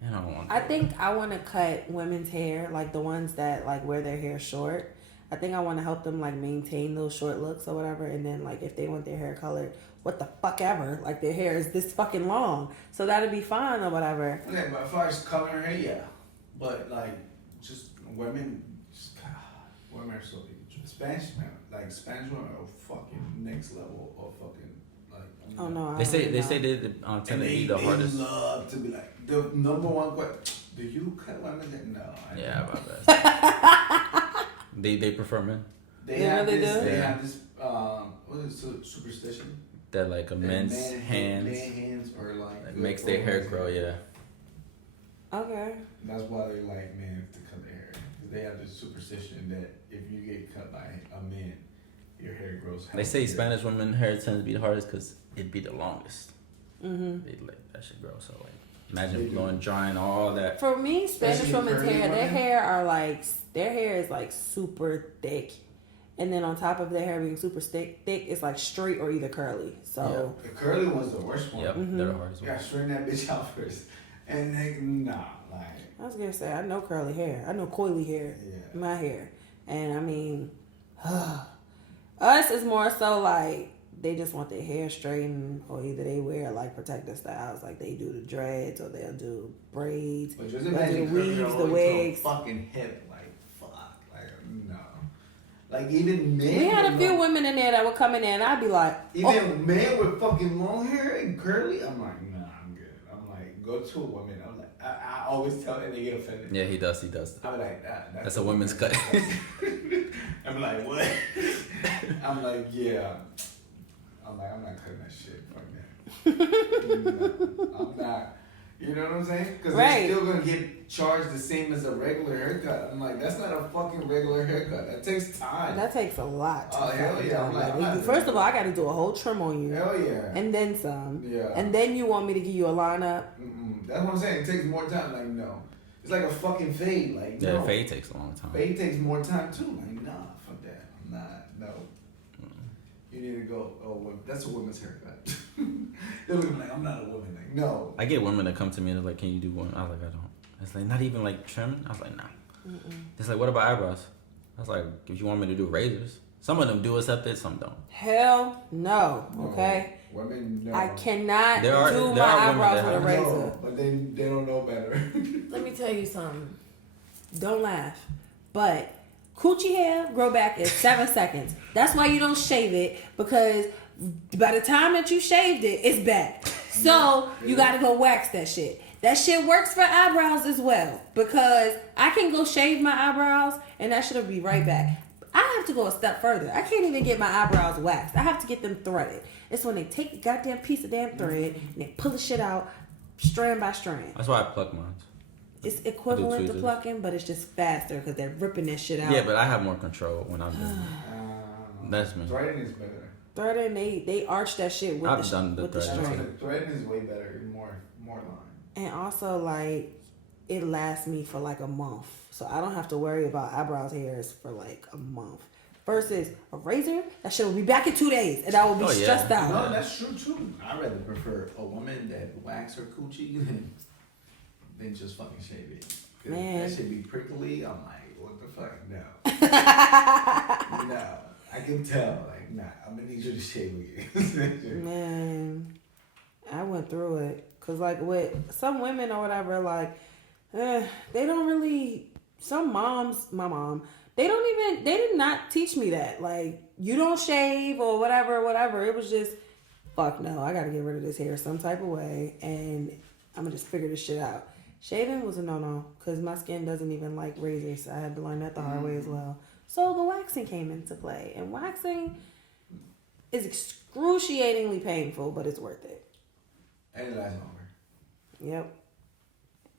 And I don't want. I think I want to cut women's hair, like the ones that like wear their hair short. I think I want to help them like maintain those short looks or whatever. And then like if they want their hair colored, what the fuck ever, like their hair is this fucking long, so that'd be fine or whatever. Okay, but as far as coloring her hair, yeah. But like, just women, women are so Spanish women are fucking next level of fucking like. Oh no! They say they tend to be the hardest. They love to be like the number one question. Do you cut women? No. Yeah, about that. They prefer men. They have this what is it, superstition? That like a man's hands Man hands or like makes their hair grow. Yeah. Okay. That's why they like men to cut their hair. 'Cause they have this superstition that if you get cut by a man, your hair grows. They say Spanish women hair tends to be the hardest because it'd be the longest. Mm-hmm. They let that shit grow. So like, imagine blowing, drying, all that. For me, Spanish Especially women's curly hair, women. their hair is like super thick, and then on top of their hair being super thick, it's like straight or either curly. So The curly one's the worst one. Yep, they're the hardest You gotta ones. straighten that bitch out first. And like, nah, like, I was gonna say I know curly hair, I know coily hair, yeah. my hair, and I mean, us is more so like they just want their hair straightened, or either they wear like protective styles, like they do the dreads or they'll do braids. But just They'll imagine do curly weaves, all the the way to a wigs. fucking hip. Like, fuck. Like, no. Like, even men. We had a with few long- women in there that would come in there, and I'd be like, Even men with fucking long hair and curly, I'm like, nah, I'm good. I'm like, go to a woman. I'm like, I always tell and they get offended. Yeah, he does. I'm like, That's a women's cut. I'm like, what? I'm like, yeah. I'm not cutting that shit. Fuck that. I'm not. You know what I'm saying? Because Right. they're still gonna get charged the same as a regular haircut. I'm like, that's not a fucking regular haircut. That takes time. that takes a lot. Oh, hell fucking yeah, time. I'm like, I'm not First doing of all, I got to do a whole trim on you, Hell yeah. and then some, Yeah. and then you want me to give you a lineup. That's what I'm saying. It takes more time. Like, no. It's like a fucking fade. Like, Yeah, no. fade takes a long time. Fade takes more time too. Like, nah, fuck that. I'm not. No. You need to go. Oh, that's a woman's haircut. They're looking like I'm not a woman. Like, no. I get women that come to me and they're like, "Can you do one?" I was like, "I don't." It's like not even like trimming. I was like, "Nah." It's like, "What about eyebrows?" I was like, "If you want me to do razors, some of them do accept it, some don't." Hell no. Okay, Women, no. I cannot There are- do there my are women eyebrows that with a have- razor. No, but they don't know better. Let me tell you something. Don't laugh, but coochie hair grow back in 7 seconds. That's why you don't shave it, because by the time that you shaved it, it's back. So you gotta go wax that shit. That shit works for eyebrows as well, because I can go shave my eyebrows and that shit'll be right back. I have to go a step further. I can't even get my eyebrows waxed. I have to get them threaded. It's when they take the goddamn piece of damn thread and they pull the shit out strand by strand. That's why I pluck mine. It's equivalent to tweezers. plucking, but it's just faster because they're ripping that shit out. Yeah, but I have more control when I'm doing it. That's me. Threading is better. Threading, they arch that shit with I've done the with the threading. string. Threading is way better. More line. And also, like, it lasts me for like a month. So I don't have to worry about eyebrows hairs for like a month. Versus a razor, that shit will be back in 2 days and I will be Oh, yeah. stressed out. No, that's true too. I rather prefer a woman that wax her coochie than just fucking shave it. 'Cause Man. that should be prickly. I'm like, what the fuck? No. No. I can tell. Like, nah. I'm gonna need you to shave again. Man, I went through it. Cause like with some women or whatever, like, they don't really, some moms, my mom, they did not teach me that. Like, you don't shave or whatever. It was just, fuck no, I gotta get rid of this hair some type of way and I'm gonna just figure this shit out. Shaving was a no-no because my skin doesn't even like razors. So I had to learn that the hard way as well. So the waxing came into play, and waxing is excruciatingly painful, but it's worth it. And it lasts longer. Yep.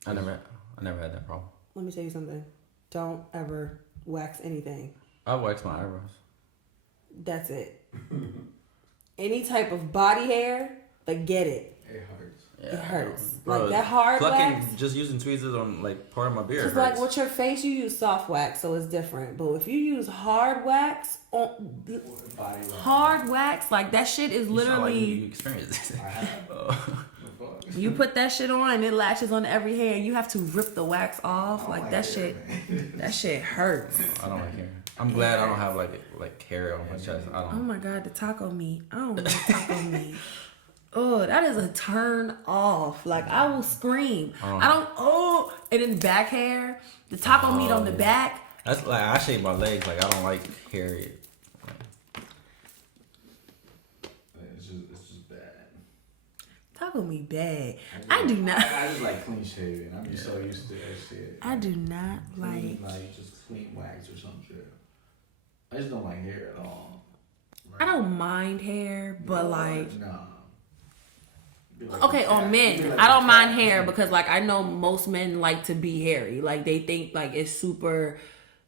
I never had that problem. Let me tell you something. Don't ever wax anything. I wax my eyebrows. That's it. Any type of body hair, forget it. It hurts. Yeah, It hurts. bro, Like that hard plucking, wax. just using tweezers on like part of my beard. Cause hurts. like with your face, you use soft wax, so it's different. But if you use hard wax Body wax. hard wax, like that shit is You sound like you literally. experienced this. I have. Oh. You put that shit on and it latches on every hair. You have to rip the wax off. I Like don't that hair, shit. man. That shit hurts. I don't like hair. I'm glad I don't have like hair on my chest. I Oh don't. my god, the taco meat. I don't like taco meat. Oh, that is a turn off. Like I will scream. I don't. Oh, and then back hair, the taco meat on the back. That's like I shave my legs. Like I don't like hair. It's just bad. Taco meat bad. I do not. I just like clean shaving. I'm just so used to that shit. I do not Clean, like. just clean wax or some shit. I just don't like hair at all. I don't mind hair, but like. No. Okay, on men, I don't mind hair because like I know most men like to be hairy. Like they think like it's super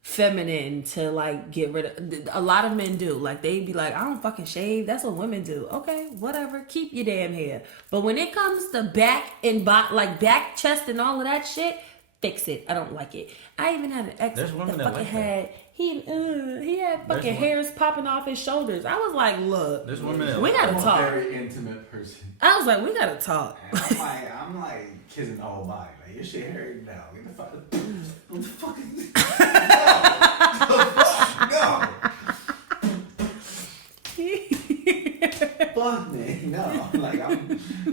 feminine to like get rid of. A lot of men do. Like they be like, I don't fucking shave. That's what women do. Okay, whatever. Keep your damn hair. But when it comes to back and like back, chest, and all of that shit, fix it. I don't like it. I even had an ex that women that fucking like had. He had fucking hairs popping off his shoulders. I was like, look, There's women that we gotta talk. I'm a very intimate person. I was like, we gotta talk. And I'm like kissing the whole body. Like, your shit hairy now. Get the fuck. What the fuck is this? No. Fuck me. No. Like,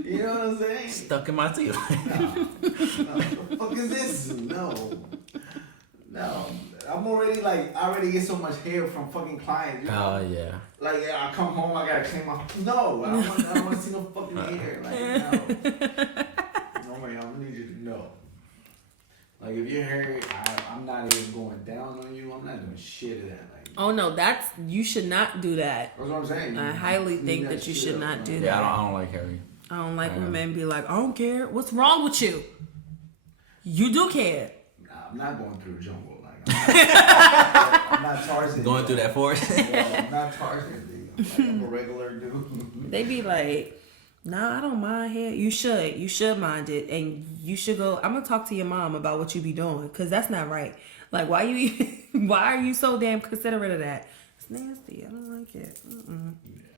you know what I'm saying? Stuck in my teeth. No. What the fuck is this? No. I'm already like, I already get so much hair from fucking clients. You know? Oh, yeah. Like, yeah, I come home, I gotta clean my. No, I don't want to see no fucking hair. Like, no. No way, I'm gonna need you to know. Like, if you're hairy, I'm not even going down on you. I'm not doing shit of that. Like, oh no, you should not do that. that's what I'm saying. I highly think that you should not do that. Yeah, I don't like hairy. I don't like when men be like, I don't care. What's wrong with you? You do care. Nah, I'm not going through the jungle. Like, I'm not Tarzan. Going through that forest? Yeah, I'm not Tarzan. Like, I'm a regular dude. They be like, nah, I don't mind hair. You should mind it, and you should go. I'm gonna talk to your mom about what you be doing, cause that's not right. Like, why are you so damn considerate of that? It's nasty. I don't like it. Mm-mm. Yeah.